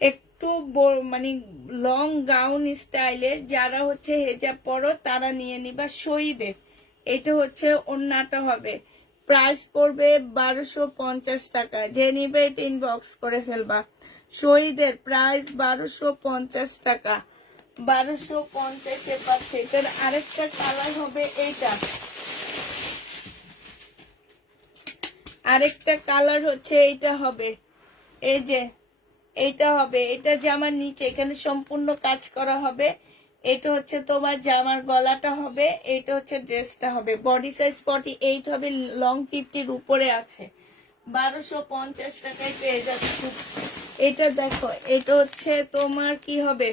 একটু মানে লং গাউন স্টাইলের। যারা হচ্ছে হেজাব পরো তারা নিয়ে নিবা শহীদের। এটা হচ্ছে ওড়নাটা হবে। প্রাইস পড়বে 1250 টাকা। যে নিবে এটা ইনবক্স করে ফেলবা। শহীদের প্রাইস 1250 টাকা, 1250 পাচ্ছে। এটার আরেকটা কালার হবে এইটা, আরেকটা কালার হচ্ছে এইটা হবে, এই যে এইটা হবে। এটা জামার নিচে এখানে সম্পূর্ণ কাজ করা হবে। এটা হচ্ছে তোমার জামার গলাটা হবে, এটা হচ্ছে ড্রেসটা হবে। বডি সাইজ 48 হবে, লং 50-র উপরে আছে। 1250 টাকায় পেয়ে যাচ্ছে। এটা দেখো, এটা হচ্ছে তোমার কি হবে,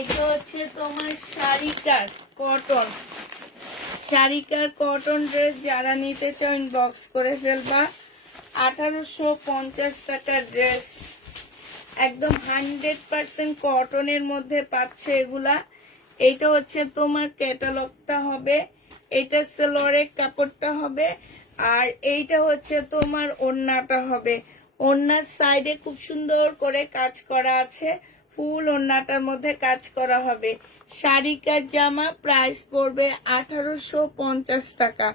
এটা হচ্ছে তোমার শাড়িকার কটন, শাড়িকার কটন ড্রেস। যারা নিতে চাও ইনবক্স করে ফেলবা। 1850 টাকার ড্রেস, একদম 100% কটনের মধ্যে পাচ্ছে এগুলা। এইটা হচ্ছে তোমার ক্যাটালগটা হবে, এইটা সেলোয়ারের কাপড়টা হবে, আর এইটা হচ্ছে তোমার ওড়নাটা হবে। ওড়নার সাইডে খুব সুন্দর করে কাজ করা আছে, ফুল ওড়নাটার মধ্যে কাজ করা হবে। শাড়িকার জামা প্রাইস পড়বে 1850 টাকা।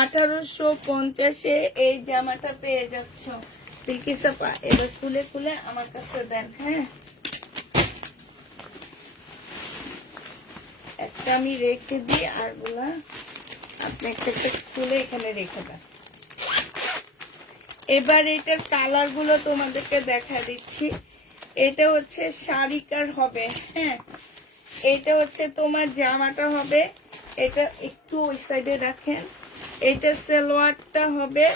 1850-এ এই জামাটা পেয়ে যাচ্ছ। বিলকিসাপা এবার খুলে খুলে আমার কাছে দেন। হ্যাঁ, একটা আমি রেখে দিই, আর গুলা আপনি একটা খুলে এখানে রেখে দেন। এবার এটার কালার গুলো তোমাদেরকে দেখা দিচ্ছি। এটা হচ্ছে শাড়িকার হবে, হ্যাঁ, এটা হচ্ছে তোমার জামাটা হবে। এটা একটু ওই সাইডে রাখেন। এটা সালোয়ারটা হবে,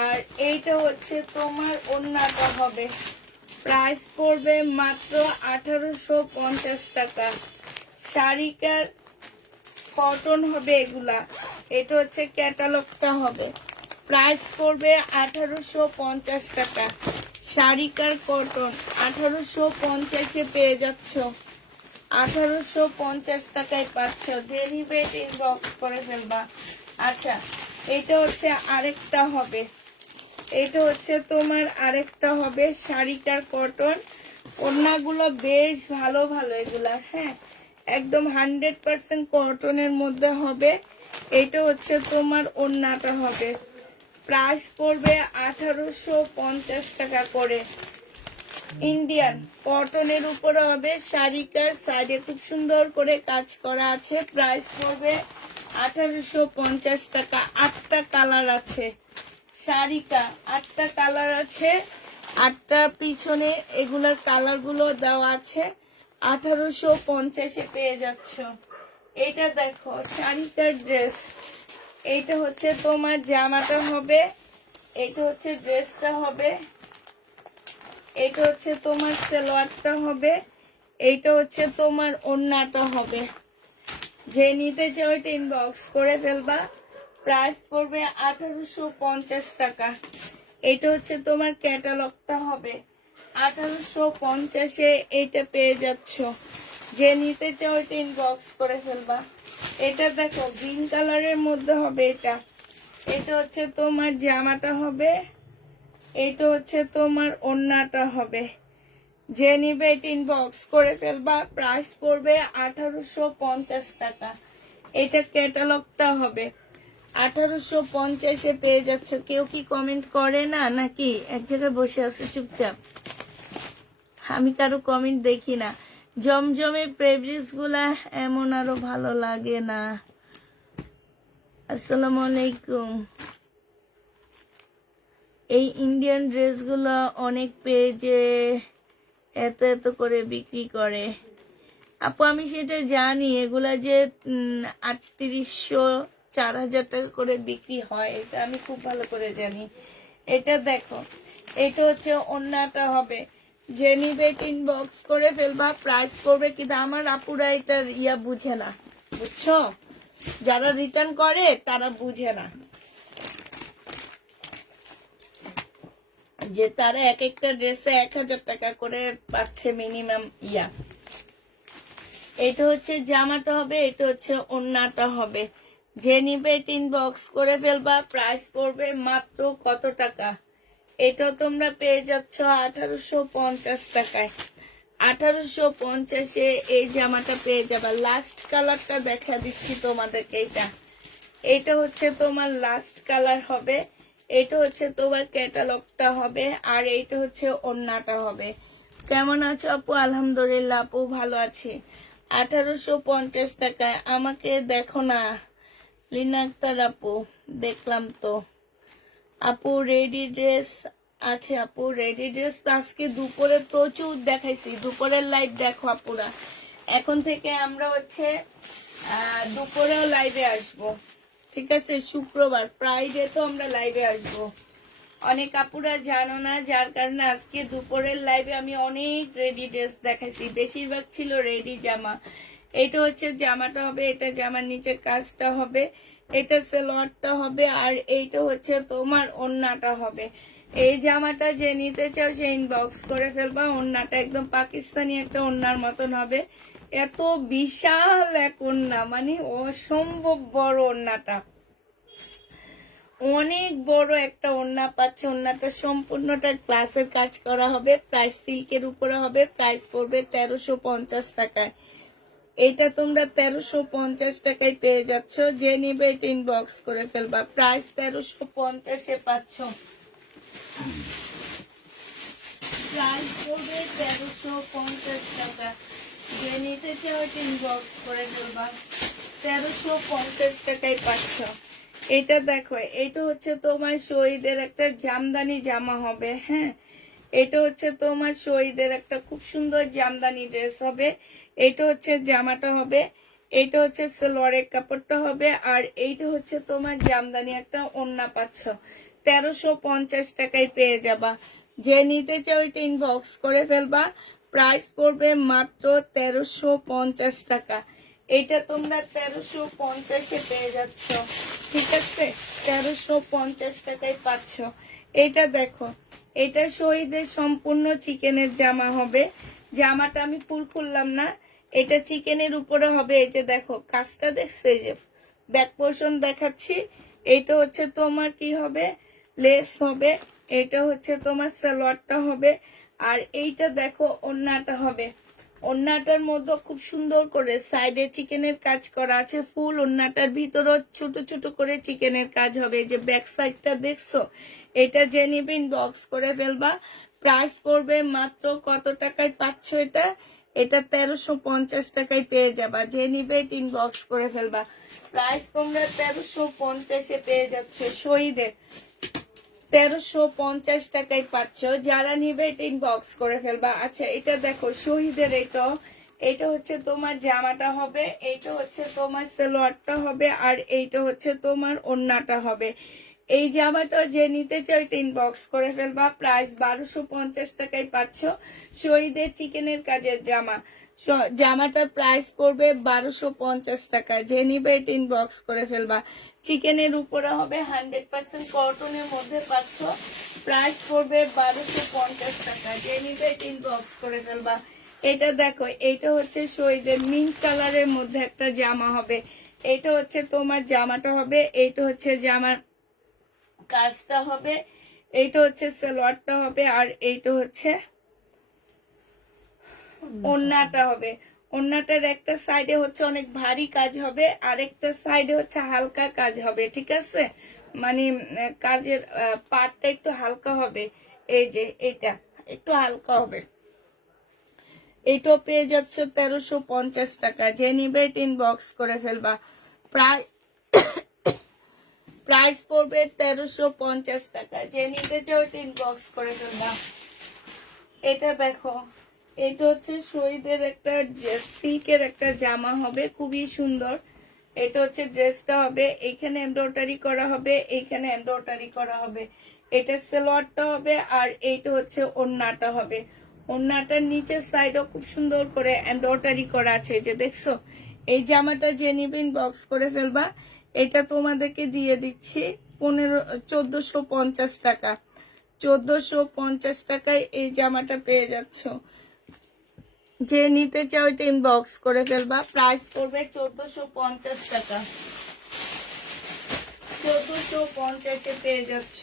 আর এইটা হচ্ছে তোমার ওড়নাটা হবে। প্রাইস পড়বে মাত্র 1850 টাকা। শাড়িকার কটন হবে এগুলা। এটা হচ্ছে ক্যাটালগটা হবে। প্রাইস পড়বে 1850 টাকা। শাড়িকার কটন 1850-এ পেয়ে যাচ্ছ। 1850 টাকায় পাচ্ছ। যে নিবে ইনবক্স করে ফেলবা। আচ্ছা এটা হচ্ছে আরেকটা হবে, এটা হচ্ছে তোমার আরেকটা হবে শাড়িটার কটন। ওড়নাগুলো বেশ ভালো ভালো এগুলা, হ্যাঁ, একদম 100% কটনের মধ্যে হবে। এটা হচ্ছে তোমার ওড়নাটা হবে। প্রাইস পড়বে 1850 টাকা করে। ইন্ডিয়ান কটনের উপরে হবে। শাড়িটার সাইডে খুব সুন্দর করে কাজ করা আছে। প্রাইস পড়বে 1850 টাকা। 8টা কালার আছে শাড়িটা, 8টা কালার আছে, 8টার পিছনে এগুলার কালার গুলো দেওয়া আছে। 1850-এ পেয়ে যাচ্ছ। এটা দেখো শাড়িটার ড্রেস, এইটা হচ্ছে তোমার জামাটা হবে, এটা হচ্ছে ড্রেসটা হবে, এটা হচ্ছে তোমার সালোয়ারটা হবে, এইটা হচ্ছে তোমার ওড়নাটা হবে। যে নিতে চাও এটা ইনবক্স করে ফেলবা। প্রাইস পড়বে 1850 টাকা। এটা হচ্ছে তোমার ক্যাটালগটা হবে। 1850-এ এইটা পেয়ে যাচ্ছ। যে নিতে চাও এটা ইনবক্স করে ফেলবা। এটা দেখো গ্রিন কালারের মধ্যে হবে। এটা এটা হচ্ছে তোমার জামাটা হবে, এটা হচ্ছে তোমার ওড়নাটা হবে। যে নিবে এটা ইনবক্স করে ফেলবা। প্রাইস পড়বে 1850 টাকা। এটা ক্যাটালগটা হবে। 1850-এ পেয়ে যাচ্ছ। কেউ কি কমেন্ট করে না নাকি এক জায়গায় বসে আছে চুপচাপ? আমি কারো কমেন্ট দেখি না। জমজমে ফেব্রিক্স গুলা এমন আরো ভালো লাগে না। আসসালামু আলাইকুম। এই ইন্ডিয়ান ড্রেসগুলো অনেক পেজে এত এত করে বিক্রি করে। আপু আমি সেটা জানি, এগুলা যে 3800 4000 টাকা করে বিক্রি হয়, এটা আমি খুব ভালো করে জানি। এটা দেখো, এটা হচ্ছে ওন্নাটা হবে, যে নিবে ইনবক্স করে ফেলবা, প্রাইস করবে। কিন্তু আমার আপুরা এটা বুঝে না, বুঝছো? যারা রিটার্ন করে তারা বুঝে না যে তারা এক একটা ড্রেসে 1000 টাকা করে পাচ্ছে মিনিমাম এটা হচ্ছে জামাটা হবে, এটা হচ্ছে ওন্নাটা হবে। যে নিবে ইনবক্স করে ফেলবা, প্রাইস পড়বে মাত্র কত টাকা? এটা তোমরা পেয়ে যাচ্ছ 1850 টাকায়। 1850-এ এই জামাটা পেয়ে যাবা। লাস্ট কালারটা দেখা দিচ্ছি তোমাদেরকে। এটা হচ্ছে তোমার লাস্ট কালার হবে, এটা হচ্ছে তোমার ক্যাটালগটা হবে, আর এইটা হচ্ছে ওন্নাটা হবে। কেমন আছো আপু? আলহামদুলিল্লাহ আপু ভালো আছি। 1850 টাকায়। আমাকে দেখো না লিনা আক্তার আপু, দেখলাম তো। আপু রেডি ড্রেস আছে? আপু রেডি ড্রেস তো আজকে দুপুরে প্রচুর দেখাইছি, দুপুরের লাইভ দেখো আপুরা। এখন থেকে আমরা হচ্ছে দুপুরেও লাইভে আসবো, ঠিক আছে? শুক্রবার ফ্রাইডে তো আমরা লাইভে আসবো। অনেক আপুরা জানো না, যার কারণে আজকে দুপুরের লাইভে আমি অনেক রেডি ড্রেস দেখাইছি, বেশিরভাগ ছিল রেডি জামা। এটা হচ্ছে জামাটা হবে, এটা জামার নিচের কাজটা হবে, এটা সালোয়ারটা হবে, আর এইটা হচ্ছে তোমার ওন্নাটা হবে। এই জামাটা যে নিতে চাও সে ইনবক্স করে ফেলবা। ওন্নাটা একদম পাকিস্তানি একটা ওন্নার মতন হবে, এত বিশাল এক ওন্না, মানে অসম্ভব বড় ওন্নাটা, অনেক বড় একটা ওন্না পাচ্ছে। ওন্নাটা সম্পূর্ণটা গ্লাসের কাজ করা হবে, প্রাইস সিল্কের উপরে হবে, প্রাইস পড়বে 1350 টাকায়। এটা তোমরা 1350 টাকায় পেয়ে যাচ্ছ। যে নিবে এটা ইনবক্স করে ফেলবা, প্রাইস 1350-এ পাচ্ছ। প্রাইস পড়বে 1350 টাকা। যে নিতে চাও এটা ইনবক্স করে ফেলবা, 1350 টাকায় পাচ্ছ। এটা দেখো, এটা হচ্ছে তোমার শহীদের একটা জামদানি জামা হবে। হ্যাঁ, এটা হচ্ছে তোমার শহীদের একটা খুব সুন্দর জামদানি ড্রেস হবে। এটা হচ্ছে জামাটা হবে, এইটা হচ্ছে সালোয়ারের কাপড়টা হবে, আর এইটা হচ্ছে তোমার জামদানি একটা ওন্না পাচ্ছ। 1350 টাকায় পেয়ে যাবা। যে নিতে চাও এটা ইনবক্স করে ফেলবা, প্রাইস পড়বে মাত্র 1350 টাকা। এটা তোমরা 1350-এ পেয়ে যাচ্ছ, ঠিক আছে? 1350 টাকায় পাচ্ছ। এটা দেখো, এটা শহীদের সম্পূর্ণ চিকেনের জামা হবে। জামাটা আমি ফুল খুললাম না, এটা চিকেনের উপরে হবে। এই যে দেখো কাজটা দেখছো, এই যে ব্যাক পোর্শন দেখাচ্ছি। এটা হচ্ছে তোমার কি হবে, লেস হবে। এটা হচ্ছে তোমার সালোয়ারটা হবে, আর এইটা দেখো ওন্নাটা হবে। ওন্নাটার মধ্যে খুব সুন্দর করে সাইডে চিকেনের কাজ করা আছে, ফুল ওন্নাটার ভিতরও ছোট ছোট করে চিকেনের কাজ হবে। এই যে ব্যাক সাইডটা দেখছো, এটা যে নিবে ইনবক্স করে ফেলবা। প্রাইস পড়বে মাত্র কত টাকায় পাচ্ছ এটা? এটা 1350 টাকায় পেয়ে যাবা। যে নিবে ইনবক্স করে ফেলবা, প্রাইস তোমরা 1350-এ পেয়ে যাচ্ছ। শহীদের 1350 টাকায় পাচ্ছ। যারা নিবে এটা ইনবক্স করে ফেলবা। আচ্ছা এটা দেখো শহীদের, এটা হচ্ছে তোমার জামাটা হবে, এইটা হচ্ছে তোমার সালোয়ারটা হবে, আর এইটা হচ্ছে তোমার ওন্নাটা হবে। এই জামাটা যে নিতে চাও এটা ইনবক্স করে ফেলবা, প্রাইস 1250 টাকায় পাচ্ছ। শহীদের চিকেনের কাজের জামা, জামাটার প্রাইস পড়বে 1250 টাকা। যে নিবে এটা ইনবক্স করে ফেলবা। চিকেনের উপরে হবে, 100% কটনের মধ্যে পাচ্ছ, প্রাইস পড়বে 1250 টাকা। যে নিবে এটা ইনবক্স করে ফেলবা। এটা দেখো, এটা হচ্ছে শহীদের মিন্ট কালারের মধ্যে একটা জামা হবে। এটা হচ্ছে তোমার জামাটা হবে, এইটা হচ্ছে জামার কাজটা হবে, এইটা হচ্ছে সালোয়ারটা হবে, আর এইটা হচ্ছে ওন্নাটা হবে। ওন্নাটার একটা সাইডে হচ্ছে অনেক ভারী কাজ হবে, আর একটা সাইডে হচ্ছে হালকা কাজ হবে, ঠিক আছে? মানে কাজের পার্টটা একটু হালকা হবে। এই যে এটা একটু হালকা হবে। এইটাও পেয়ে যাচ্ছে 1350 টাকা। যে নিবে ইনবক্স করে ফেলবা, প্রাইস পড়বে 1350 টাকা। যে নিতে চাও ইনবক্স করে ফেলবা। এটা দেখো, এটা হচ্ছে শহীদের একটা সিল্কের একটা জামা হবে, খুবই সুন্দর। এটা হচ্ছে ড্রেসটা হবে, এখানে এমব্রয়ডারি করা হবে, এইখানে এমব্রয়ডারি করা হবে। এটা সালোয়ারটা হবে, আর এইটা হচ্ছে ওড়নাটা হবে। ওড়নাটার নিচের সাইডও খুব সুন্দর করে এমব্রয়ডারি করা আছে, যে দেখছো। এই জামাটা যে নিবেন বক্স করে ফেলবা। এটা তোমাদেরকে দিয়ে দিচ্ছি 1450 টাকা। 1450 টাকায় এই জামাটা পেয়ে যাচ্ছ। যে নিতে চাও এটা ইনবক্স করে ফেলবা। প্রাইস পড়বে 1450 টাকা। 1450-এ পেয়ে যাচ্ছ।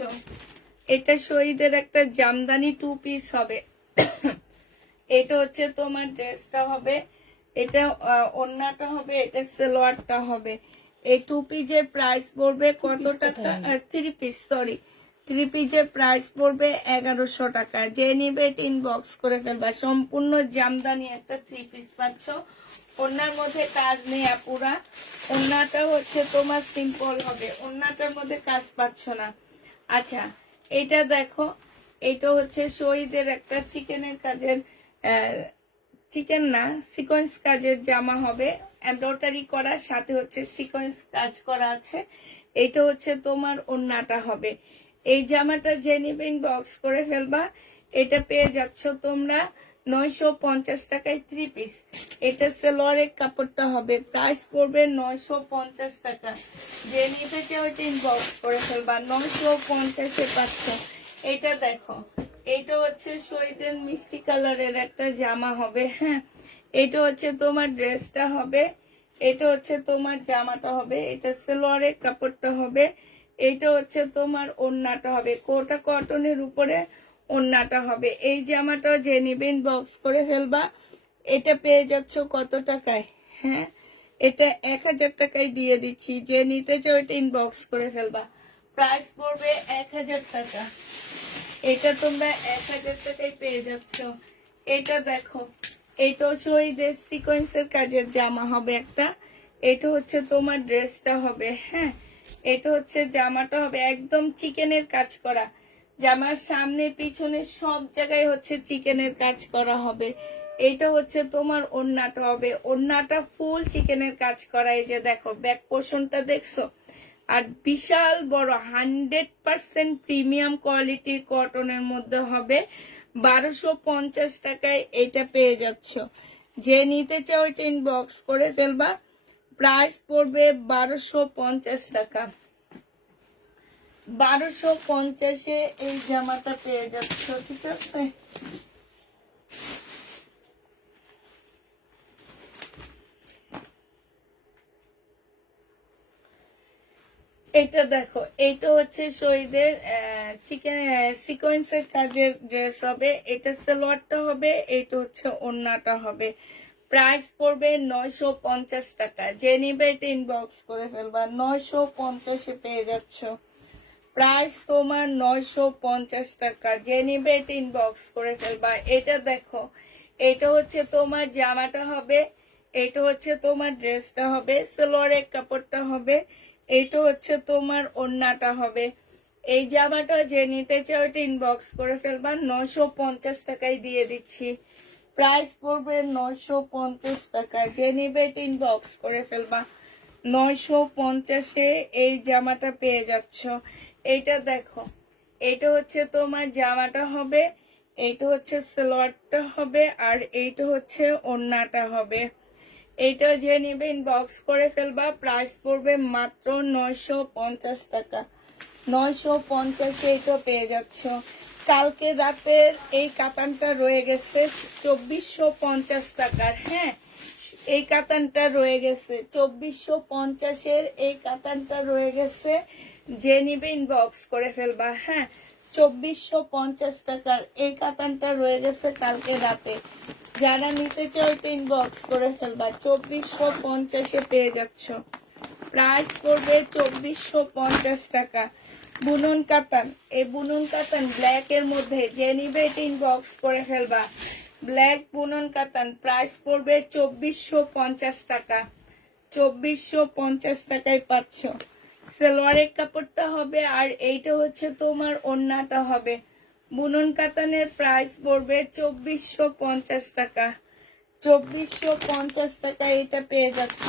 এটা শহীদের একটা জামদানি 2 পিস হবে। এটা হচ্ছে তোমার ড্রেসটা হবে, এটা ওড়নাটা হবে, এটা সালোয়ারটা হবে। এই 2 পিসের প্রাইস পড়বে কত টাকা? 3 পিস, সরি, 3 পিসের প্রাইস পড়বে 1100 টাকা। যে নিবে এটা ইনবক্স করে ফেলবা। সম্পূর্ণ জামদানি একটা 3 পিস পাচ্ছ। ওড়নার মধ্যে কাজ নেই আপুরা, ওড়নাটা হচ্ছে তোমার সিম্পল হবে, ওড়নাটার মধ্যে কাজ পাচ্ছ না। আচ্ছা, এটা দেখো, এটা হচ্ছে শহীদের একটা চিকেনের কাজের, চিকেন না, সিকোয়েন্স কাজের জামা হবে, এমব্রয়ডারি করা, সাথে হচ্ছে সিকোয়েন্স কাজ করা আছে। এটা হচ্ছে তোমার ওড়নাটা হবে। এই জামাটা যে নিবেন বক্স করে ফেলবা। এটা পেয়ে যাচ্ছ তোমরা 950 টাকায় 3 পিস। এটা সালোয়ারের কাপড়টা হবে, প্রাইস পড়বে 950 টাকা। যে নিতে চাও এটা ইনবক্স করে ফেলবা। 950-এ পাচ্ছ। এটা দেখো, এটা হচ্ছে শহীদের মিষ্টি কালারের একটা জামা হবে। হ্যাঁ, এটা হচ্ছে তোমার ড্রেসটা হবে, এটা হচ্ছে তোমার জামাটা হবে, এটা সালোয়ারের কাপড়টা হবে, এটা হচ্ছে তোমার ওড়নাটা হবে, কোটা কটনের উপরে ওড়নাটা হবে। এই জামাটা যে নিবেন বক্স করে ফেলবা। এটা পেয়ে যাচ্ছ কত টাকায়? হ্যাঁ, এটা 1000 টাকায় দিয়ে দিচ্ছি। যে নিতে চাও এটা ইনবক্স করে ফেলবা। প্রাইস পড়বে 1000 টাকা। এটা তোমরা 1000 টাকায় পেয়ে যাচ্ছ। এটা দেখো, এটা শহীদের সিকোয়েন্সের কাজের জামা হবে একটা। এটা হচ্ছে তোমার ড্রেসটা হবে। হ্যাঁ, এটা হচ্ছে জামাটা হবে, একদম চিকেনের কাজ করা। জামার সামনে পিছনে সব জায়গায় হচ্ছে চিকেনের কাজ করা হবে। এটা হচ্ছে তোমার ওড়নাটা হবে, ওড়নাটা ফুল চিকেনের কাজ করা। এই যে দেখো, ব্যাক পোর্শনটা দেখছো, আর বিশাল বড় 100% প্রিমিয়াম কোয়ালিটির কটনের মধ্যে হবে। 1250 টাকায় এটা পেয়ে যাচ্ছ। যে নিতে চাও এটা ইনবক্স করে ফেলবা। প্রাইস পড়বে 1250 টাকা। 1250-এ এই জামাটা পেয়ে যাচ্ছ, ঠিক আছে। এটা দেখো, এটা হচ্ছে শহীদের চিকেন সিকোয়েন্সের কাজের ড্রেস হবে। এটা সালোয়ারটা হবে, এটা হচ্ছে ওড়নাটা হবে। প্রাইস পড়বে 950 টাকা। যে নিবে এটা ইনবক্স করে ফেলবা। 950-এ পেয়ে যাচ্ছ। প্রাইস তোমার 950 টাকা। যে নিবে এটা ইনবক্স করে ফেলবা। এটা দেখো, এটা হচ্ছে তোমার জামাটা হবে, এটা হচ্ছে তোমার ড্রেসটা হবে, সালোয়ারের কাপড়টা হবে, এটা হচ্ছে তোমার ওড়নাটা হবে। এই জামাটা যে নিতে চাও এটা ইনবক্স করে ফেলবা। 950 টাকায় দিয়ে দিচ্ছি। প্রাইস পড়বে 950 টাকা। যে নিবে এটা ইনবক্স করে ফেলবা। 950-এ এই জামাটা পেয়ে যাচ্ছ। এইটা দেখো, এটা হচ্ছে তোমার জামাটা হবে, এইটা হচ্ছে সালোয়ারটা হবে, আর এইটা হচ্ছে ওড়নাটা হবে। এইটা যে নিবে ইনবক্স করে ফেলবা। প্রাইস পড়বে মাত্র 950 টাকা। 950-এ এটা পেয়ে যাচ্ছ। কালকে রাতের এই কাতানটা রয়ে গেছে 2450 টাকার। হ্যাঁ, এই কাতানটা রয়ে গেছে 2450-এর, এই কাতানটা রয়ে গেছে। যে নিবে ইনবক্স করে ফেলবা। হ্যাঁ, 2450 টাকার এই কাতানটা রয়ে গেছে কালকে রাতে। যারা নিতে চাও এটা ইনবক্স করে ফেলবা। 2450-এ পেয়ে যাচ্ছ। প্রাইস পড়বে 2450 টাকা। বুনন কাতান, এই বুনন কাতান ব্ল্যাক এর মধ্যে, যে নিবে এটা ইনবক্স করে ফেলবা। ব্ল্যাক বুনন কাতান, প্রাইস পড়বে 2450 টাকা। 2450 টাকায় পাচ্ছ। সালোয়ারের কাপড়টা হবে, আর এইটা হচ্ছে তোমার ওড়নাটা হবে। বুনন কাতানের প্রাইস পড়বে 2450 টাকা। 2450 টাকা এটা পেয়ে যাচ্ছ।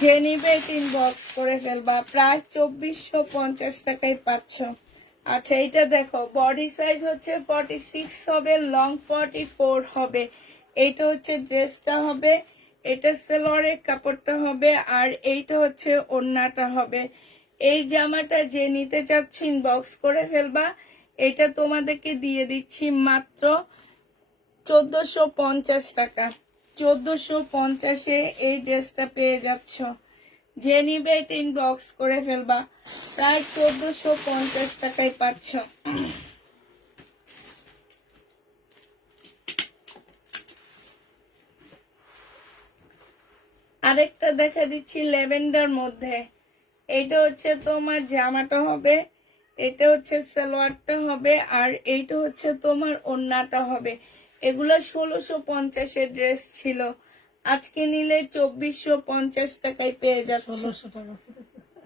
যে নিবে ইনবক্স করে ফেলবা, প্রায় 2450 টাকায় পাচ্ছ। আচ্ছা এটা দেখো, বডি সাইজ হচ্ছে 46 হবে, লং 44 হবে। এইটা হচ্ছে ড্রেসটা হবে, এটা সেলোয়ারের কাপড়টা হবে, আর এইটা হচ্ছে ওড়নাটা হবে। এই জামাটা যে নিতে চাচ্ছি ইনবক্স করে ফেলবা। এটা তোমাদেরকে দিয়ে দিচ্ছি মাত্র 1450 টাকা। 1450-এ এই ড্রেসটা পেয়ে যাচ্ছ। যে নিবে এটা ইনবক্স করে ফেলবা, প্রায় 1450 টাকায় পাচ্ছ। আরেকটা দেখা দিচ্ছি ল্যাভেন্ডার মধ্যে। এটা হচ্ছে তোমার জামাটা হবে, এটা হচ্ছে সালোয়ারটা হবে, আর এইটা হচ্ছে তোমার ওড়নাটা হবে। এগুলো 1650-এর ড্রেস ছিল, আজকে নিলে 2450 টাকায় পেয়ে যাচ্ছ। 1600 টাকা।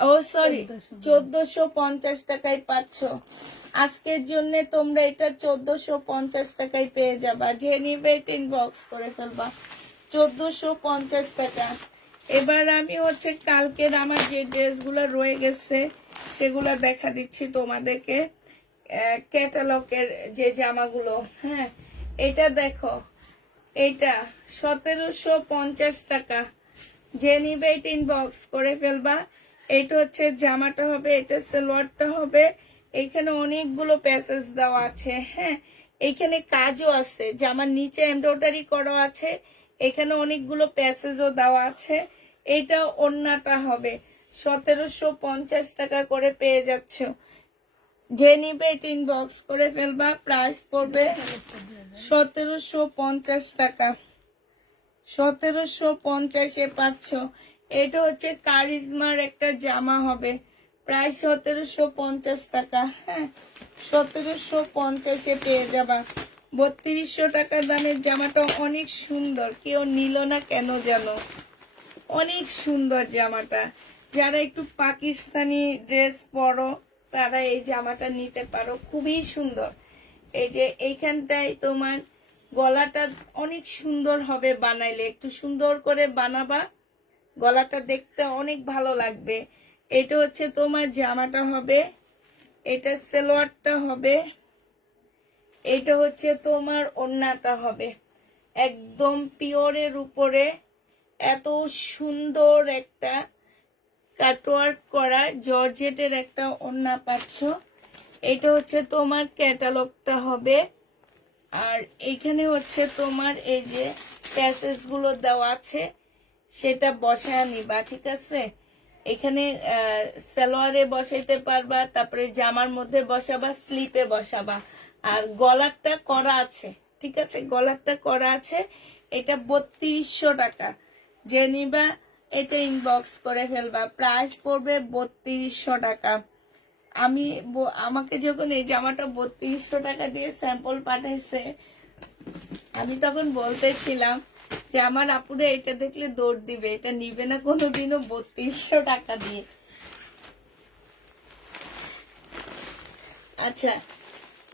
ও সরি, 1450 টাকায় পাচ্ছ। আজকের জন্য তোমরা এটা 1450 টাকায় পেয়ে যাবা। যে নিবে এটা ইনবক্স করে ফেলবা, 1450 টাকা। এবার আমি হচ্ছে কালকের আমার যে ড্রেসগুলো রয়ে গেছে সেগুলো দেখা দিচ্ছি তোমাদেরকে। ক্যাটালগের যে জামাগুলো, হ্যাঁ এটা দেখো, এটা 1750 টাকা। যে নিবে এটা ইনবক্স করে ফেলবা। এটা হচ্ছে জামাটা হবে, এটা সালোয়ারটা হবে। এখানে অনেকগুলো প্যাসেজ দেওয়া আছে, হ্যাঁ এখানে কাজও আছে, জামার নিচে এমব্রয়ডারি করা আছে, এখানে অনেকগুলো প্যাসেজও দেওয়া আছে। এটা ওড়নাটা হবে, 1750 টাকা করে পেয়ে যাচ্ছ। যে নিবে এটা ইনবক্স করে ফেলবা, প্রাইস পড়বে 1750 টাকা। 1750-এ পাচ্ছ। এটা হচ্ছে কারিজমার একটা জামা হবে, প্রায় 1750 টাকা। হ্যাঁ 1750-এ পেয়ে যাবা। 3200 টাকা দামের জামাটা অনেক সুন্দর, কেউ নিল না কেন জানো, অনেক সুন্দর জামাটা। যারা একটু পাকিস্তানি ড্রেস পরো তারা এই জামাটা নিতে পারো, খুবই সুন্দর। এই যে এইখানটায় তোমার গলাটা অনেক সুন্দর হবে বানাইলে, একটু সুন্দর করে বানাবা, গলাটা দেখতে অনেক ভালো লাগবে। এটা হচ্ছে তোমার জামাটা হবে, এটা সালোয়ারটা হবে, এটা হচ্ছে তোমার ওড়নাটা হবে। একদম পিওরের উপরে এত সুন্দর একটা কাটওয়ার্ক করা জর্জেটের একটা ওড়না পাচ্ছ। এটা হচ্ছে তোমার ক্যাটালগটা হবে, আর এখানে হচ্ছে তোমার এই যে প্যাসেজ গুলো দেওয়া আছে সেটা বসায় নিবা, ঠিক আছে। এখানে সালোয়ারে বসাইতে পারবা, তারপরে জামার মধ্যে বসাবা, স্লিপে বসাবা। আর গলারটা করা আছে, ঠিক আছে, গলারটা করা আছে। এটা 3200 টাকা। যে নিবা এটা ইনবক্স করে ফেলবা, প্রাইস পড়বে 3200 টাকা। আমাকে যখন এই জামাটা 3200 টাকা দিয়ে স্যাম্পল পাঠাইছে, আমি তখন বলতেছিলাম যে আমার আপুরা এটা দেখলে দৌড় দিবে, এটা নিবে না কোনোদিনও 3200 টাকা দিয়ে। আচ্ছা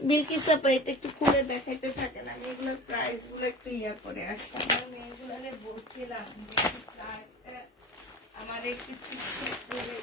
বিলকিস আপা এটা একটু খুলে দেখাইতে থাকেন, আমি এগুলোর প্রাইস গুলো একটু করে আসতাম। আমি এগুলো বলছিলাম প্রাইসটা আমার একটু ঠিকঠাক করে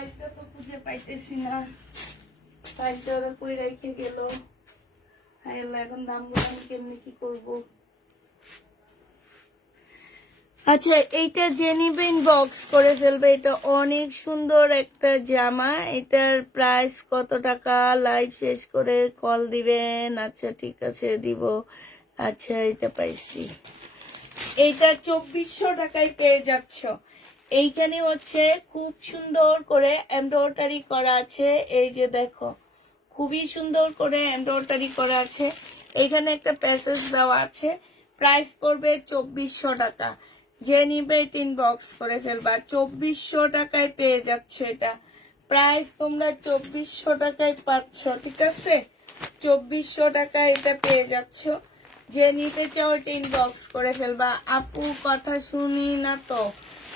ফাইলটা তো খুঁজে পাইতেছি না, ফাইলটা ওরা কই রেখে গেল। হায় আল্লাহ, এখন দামগুলো আমি কেমনি কি করবো। আচ্ছা, এইটা যে নিবে ইনবক্স করে ফেলবে। এটা অনেক সুন্দর একটা জামা। এটার প্রাইস কত টাকা? লাইভ শেষ করে কল দিবেন। আচ্ছা ঠিক আছে, দিব। আচ্ছা, এটা পাইছি। এইটা 2400 টাকায় পেয়ে যাচ্ছ। এইখানে হচ্ছে খুব সুন্দর করে এমব্রয়ডারি করা আছে। এই যে দেখো, খুবই সুন্দর করে এমব্রয়ডারি করা আছে। এইখানে একটা প্যাসেজ দেওয়া আছে। প্রাইস পড়বে 2400 টাকা। যে নিবে ইনবক্স করে ফেলবা। 2400 টাকায় পেয়ে যাচ্ছ এটা। প্রাইস তোমরা 2400 টাকায় পাচ্ছ, ঠিক আছে? 2400 টাকায় এটা পেয়ে যাচ্ছ। যে নিতে চাও এটা ইনবক্স করে ফেলবা। আপু কথা শুনি না তো?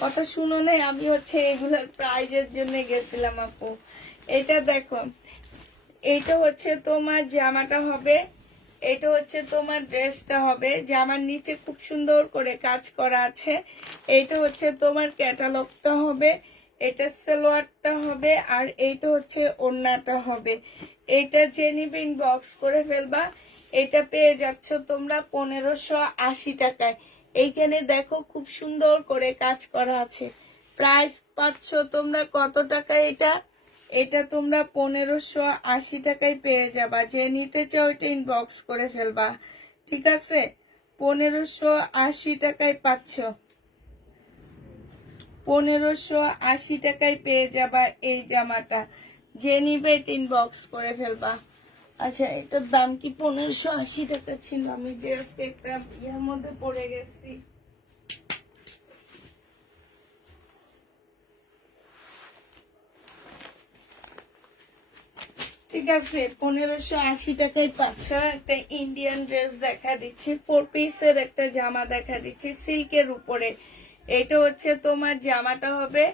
কথা শুনো নাই? আমি হচ্ছে এগুলোর প্রাইজের জন্য গেছিলাম আপু। এটা দেখো, এইটা হচ্ছে তোমার জামাটা হবে, এটা হচ্ছে তোমার ড্রেসটা হবে। জামার নিচে খুব সুন্দর করে কাজ করা আছে। এইটা হচ্ছে তোমার ক্যাটালগটা হবে, এটা সালোয়ারটা হবে, আর এইটা হচ্ছে ওড়নাটা হবে। এইটা যে নিবে ইনবক্স করে ফেলবা। এটা পেয়ে যাচ্ছ তোমরা 1580 টাকায়। এইখানে দেখো খুব সুন্দর করে কাজ করা আছে। প্রাইস পাচ্ছ তোমরা কত টাকায় এটা? এটা তোমরা 1580 টাকায় পেয়ে যাবা। যে নিতে চাও এটা ইনবক্স করে ফেলবা, ঠিক আছে? 1580 টাকায় পাচ্ছ। 1580 টাকায় পেয়ে যাবা এই জামাটা। যে নিবে এটা ইনবক্স করে ফেলবা। আচ্ছা, এটার দাম কি 1580 টাকা ছিল? আমি যে আজকে একটা ইয়ের মধ্যে পড়ে গেছি। ঠিক আছে, 1580 টাকায় পাচ্ছ। একটা ইন্ডিয়ান ড্রেস দেখা দিচ্ছি, 4 পিসের একটা জামা দেখা দিচ্ছি সিল্কের উপরে। এটা হচ্ছে তোমার জামাটা হবে,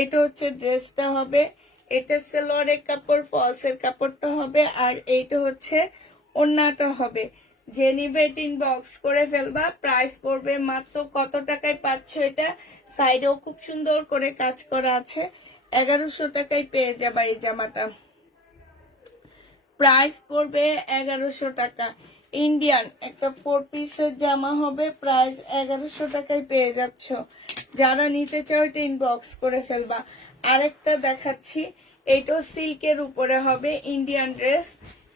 এটা হচ্ছে ড্রেসটা হবে, এটা সালোয়ারের কাপড়, ফলসের কাপড়টা হবে, আর এইটা হচ্ছে ওড়নাটা হবে। যে নিবে ইনবক্স করে ফেলবা। প্রাইস পড়বে মাত্র কত টাকায় পাচ্ছ এটা? সাইডেও খুব সুন্দর করে কাজ করা আছে। 1100 টাকায় পেয়ে যাবা এই জামাটা। প্রাইস পড়বে 1100 টাকা। ইন্ডিয়ান একটা 4 পিসের জামা হবে, প্রাইস 1100 টাকায় পেয়ে যাচ্ছ। যারা নিতে চাও এটা ইনবক্স করে ফেলবা। আরেকটা দেখাচ্ছি, এইটাও সিল্কের উপরে হবে, ইন্ডিয়ান ড্রেস।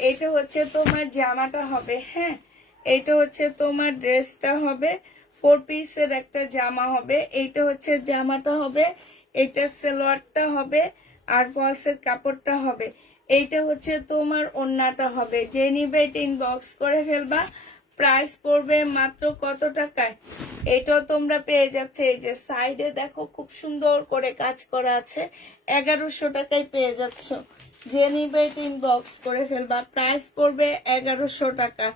এটা হচ্ছে তোমার জামাটা হবে, হ্যাঁ, এইটা হচ্ছে তোমার ড্রেসটা হবে। 4 পিসের একটা জামা হবে। এইটা হচ্ছে জামাটা হবে, এটা সালোয়ারটা হবে, আর ফলসের কাপড়টা হবে। এইটা হচ্ছে তোমার ওড়নাটা হবে। যে নিবে এটা ইনবক্স করে ফেলবা। প্রাইস পড়বে মাত্র কত টাকায়? এটাও তোমরা পেয়ে যাচ্ছে। এই যে সাইডে দেখো খুব সুন্দর করে কাজ করা আছে। 1100 টাকায় পেয়ে যাচ্ছ। যে নিবে এটা ইনবক্স করে ফেলবা। প্রাইস পড়বে 1100 টাকা।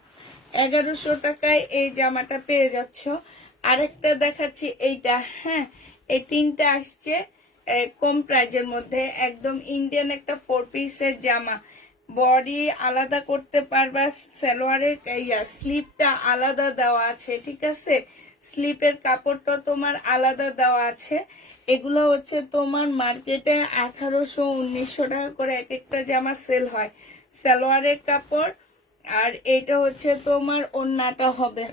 1100 টাকায় এই জামাটা পেয়ে যাচ্ছ। আরেকটা দেখাচ্ছি, এইটা, হ্যাঁ, এই তিনটা আসছে কম প্রাইজের মধ্যে। একদম ইন্ডিয়ান একটা 4 পিসের জামা। বডি আলাদা করতে পারবা, সালোয়ারের স্লিপটা আলাদা দেওয়া আছে, ঠিক আছে? স্লিপের কাপড়টা তোমার আলাদা দেওয়া আছে। এগুলো হচ্ছে তোমার মার্কেটে 1800-1900 টাকা করে এক একটা জামা সেল হয়। সালোয়ারের কাপড়, আর এটা হচ্ছে তোমার ওড়নাটা হবে।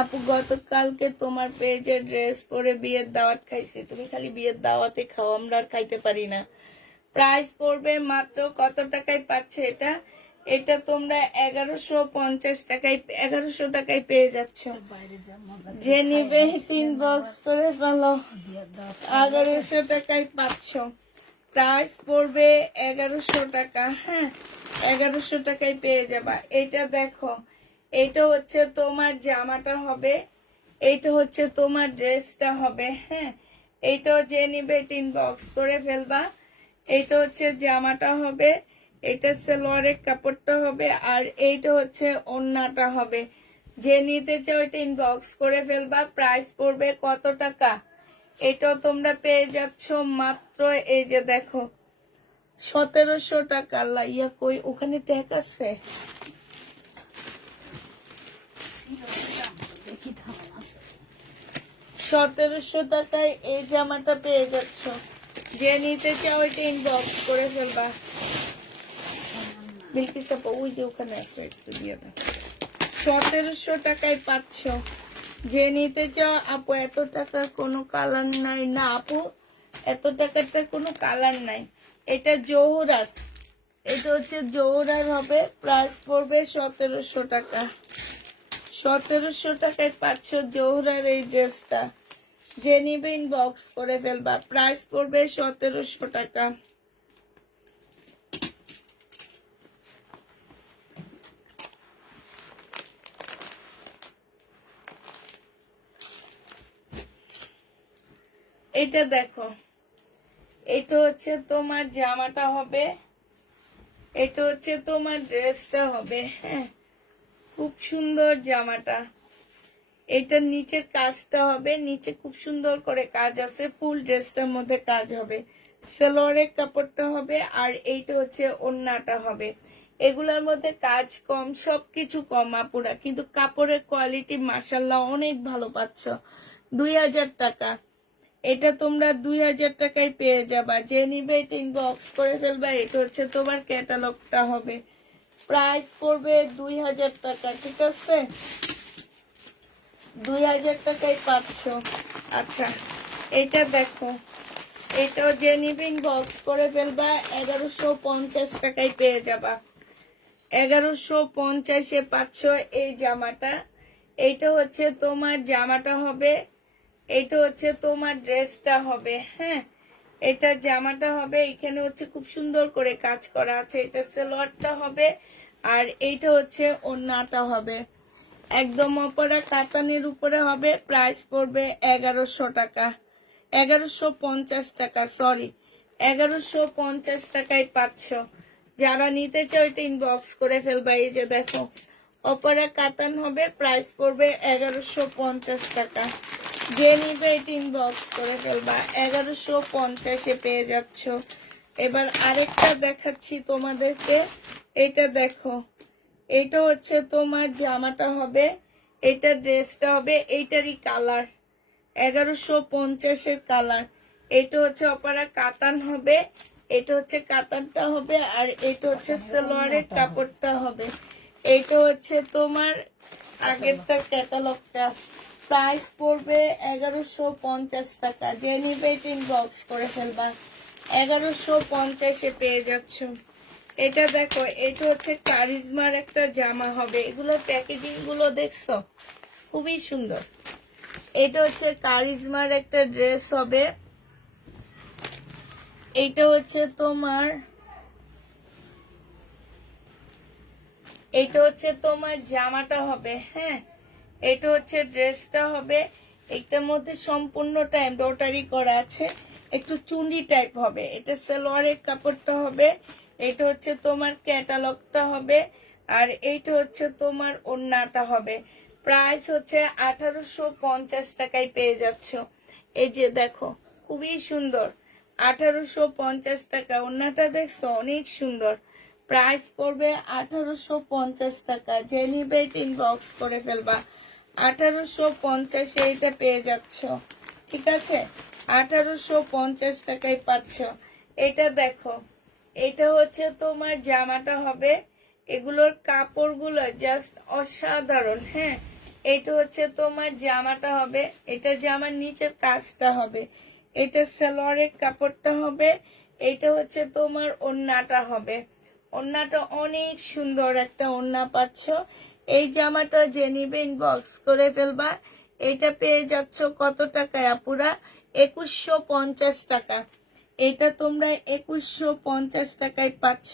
আপু গতকালকে তোমার পেজে ড্রেস পরে বিয়ের দাওয়াত খাইছি। তুমি খালি বিয়ের দাওয়াতে খাও, আমরা আর খাইতে পারি না। প্রাইস পড়বে মাত্র কত টাকায় পাচ্ছে এটা? এটা তোমরা 1150 টাকায়, 1100 টাকায় পেয়ে যাচ্ছ। যে নিবে ইনবক্স করে ফেলো। 1100 টাকায় পাচ্ছ। প্রাইস পড়বে 1100 টাকা, হ্যাঁ, 1100 টাকায় পেয়ে যাবা। এটা দেখো, এটা হচ্ছে তোমার জামাটা হবে, এইটা হচ্ছে তোমার ড্রেসটা হবে, হ্যাঁ। এইটাও যে নিবে ইনবক্স করে ফেলবা। এইটা হচ্ছে জামাটা হবে, এটা সালোয়ারের কাপড়টা হবে, আর এইটা হচ্ছে ওড়নাটা হবে। যে নিতে চাও এটা ইনবক্স করে ফেলবা। প্রাইস পড়বে কত টাকা? এটাও তোমরা পেয়ে যাচ্ছ মাত্র, এই যে দেখো, 1700 টাকা। আল্লাহ, ইয়া কই, ওখানে ট্যাগ আছে? 1700 টাকায় এই জামাটা পেয়ে যাচ্ছ। যে নিতে চাও এটা ইনবক্স করে ফেলবা। বিলকিস আপা ওই যে ওখানে আছে, একটু দিয়ে দাও। 1700 টাকায় পাচ্ছ। যে নিতে চাও আপু। এত টাকার কোনো কালার নাই না আপু, এত টাকারটা কোনো কালার নাই। এটা জোহরার, এটা হচ্ছে জোহরার হবে। প্রাইস পড়বে 1700 টাকা। 1700 টাকায় পাচ্ছ জোহরার এই ড্রেসটা। যে নিবে ইনবক্স করে ফেলবা। প্রাইস পড়বে 1700 টাকা। এটা দেখো, এটা হচ্ছে তোমার জামাটা হবে, এটা হচ্ছে তোমার ড্রেসটা হবে। হ্যাঁ, খুব সুন্দর জামাটা। এটার নিচের কাজটা হবে, নিচে খুব সুন্দর করে কাজ আছে, ফুল ড্রেসটার মধ্যে কাজ হবে। সালোয়ারের কাপড়টা হবে, আর এইটা হচ্ছে ওড়নাটা হবে। এগুলোর মধ্যে কাজ কম, সবকিছু কম আপুরা, কিন্তু কাপড়ের কোয়ালিটি মাশাল্লাহ অনেক ভালো পাচ্ছ। 2000 টাকা। এটা তোমরা 2000 টাকায় পেয়ে যাবা। যে নিবে এটা ইনবক্স করে ফেলবা। এটা হচ্ছে তোমার ক্যাটালগটা হবে। প্রাইস পড়বে 2000 টাকা। ঠিক আছে, 2000 টাকায় পাচ্ছ। আচ্ছা, এটা দেখো, এটাও যে নিবে ইনবক্স করে ফেলবা। 1150 টাকায় পেয়ে যাবা। 1150-এ পাচ্ছ এই জামাটা। এইটা হচ্ছে তোমার জামাটা হবে, এটা হচ্ছে তোমার ড্রেসটা হবে। হ্যাঁ, এটা জামাটা হবে। এখানে হচ্ছে খুব সুন্দর করে কাজ করা আছে। এটা সালোয়ারটা হবে, আর এইটা হচ্ছে ওড়নাটা হবে। একদম অপরা কাতানের উপরে হবে। প্রাইস পড়বে 1100 টাকা। 1150 টাকা, সরি, 1150 টাকায় পাচ্ছ। যারা নিতে চাও এটা ইনবক্স করে ফেলবা। এই যে দেখো, অপরা কাতান হবে। প্রাইস পড়বে 1150 টাকা। যে নিবে এটা ইনবক্স করে ফেলবা। 1150-এ পেয়ে যাচ্ছ। এবার আরেকটা দেখাচ্ছি তোমাদেরকে। এটা দেখো, এটা হচ্ছে তোমার জামাটা হবে, এটা ড্রেসটা হবে। এইটারই কালার 1150-এর কালার। এটা হচ্ছে অপারা কাতান হবে, এটা হচ্ছে কাতানটা হবে, আর এটা হচ্ছে সালোয়ারের কাপড়টা হবে। এটা হচ্ছে তোমার আগেরটা ক্যাটালগটা। প্রাইস পড়বে 1150 টাকা। যে নিবে ইনবক্স করে ফেলবা। 1150-এ পেয়ে যাচ্ছ। এটা দেখো, এটা হচ্ছে কারিজমার একটা জামা হবে। এগুলোর প্যাকেজিং গুলো দেখছো, খুবই সুন্দর। এটা হচ্ছে কারিজমার একটা ড্রেস হবে। এটা হচ্ছে তোমার, এটা হচ্ছে তোমার জামাটা হবে। হ্যাঁ, এটা হচ্ছে ড্রেসটা হবে। এটার মধ্যে সম্পূর্ণটা এমব্রয়ডারি করা আছে, একটু চুন্ডি টাইপ হবে। এটা সালোয়ারের কাপড়টা হবে, এটা হচ্ছে তোমার ক্যাটালগটা হবে, আর এইটা হচ্ছে তোমার ওড়নাটা হবে। প্রাইস হচ্ছে 1850 টাকায় পেয়ে যাচ্ছ। এই যে দেখো, খুবই সুন্দর। 1850 টাকা। ওড়নাটা দেখছো, অনেক সুন্দর। প্রাইস পড়বে 1850 টাকা। যে নিবে ইনবক্স করে ফেলবা। 1850-এ এটা পেয়ে যাচ্ছ। ঠিক আছে, 1850 টাকায় পাচ্ছ। এটা দেখো, এটা হচ্ছে তোমার জামাটা হবে। এগুলোর কাপড়গুলো জাস্ট অসাধারণ। হ্যাঁ, এটা হচ্ছে তোমার জামাটা হবে, এটা জামার নিচের কাজটা হবে, এটা সালোয়ারের কাপড়টা হবে, এটা হচ্ছে তোমার ওড়নাটা হবে। ওড়নাটা অনেক সুন্দর একটা ওড়না পাচ্ছ। এই জামাটা যে নিবে ইনবক্স করে ফেলবা। এটা পেয়ে যাচ্ছ কত টাকায় আপুরা? 2150 টাকা। এটা তোমরা 2150 টাকায় পাচ্ছ।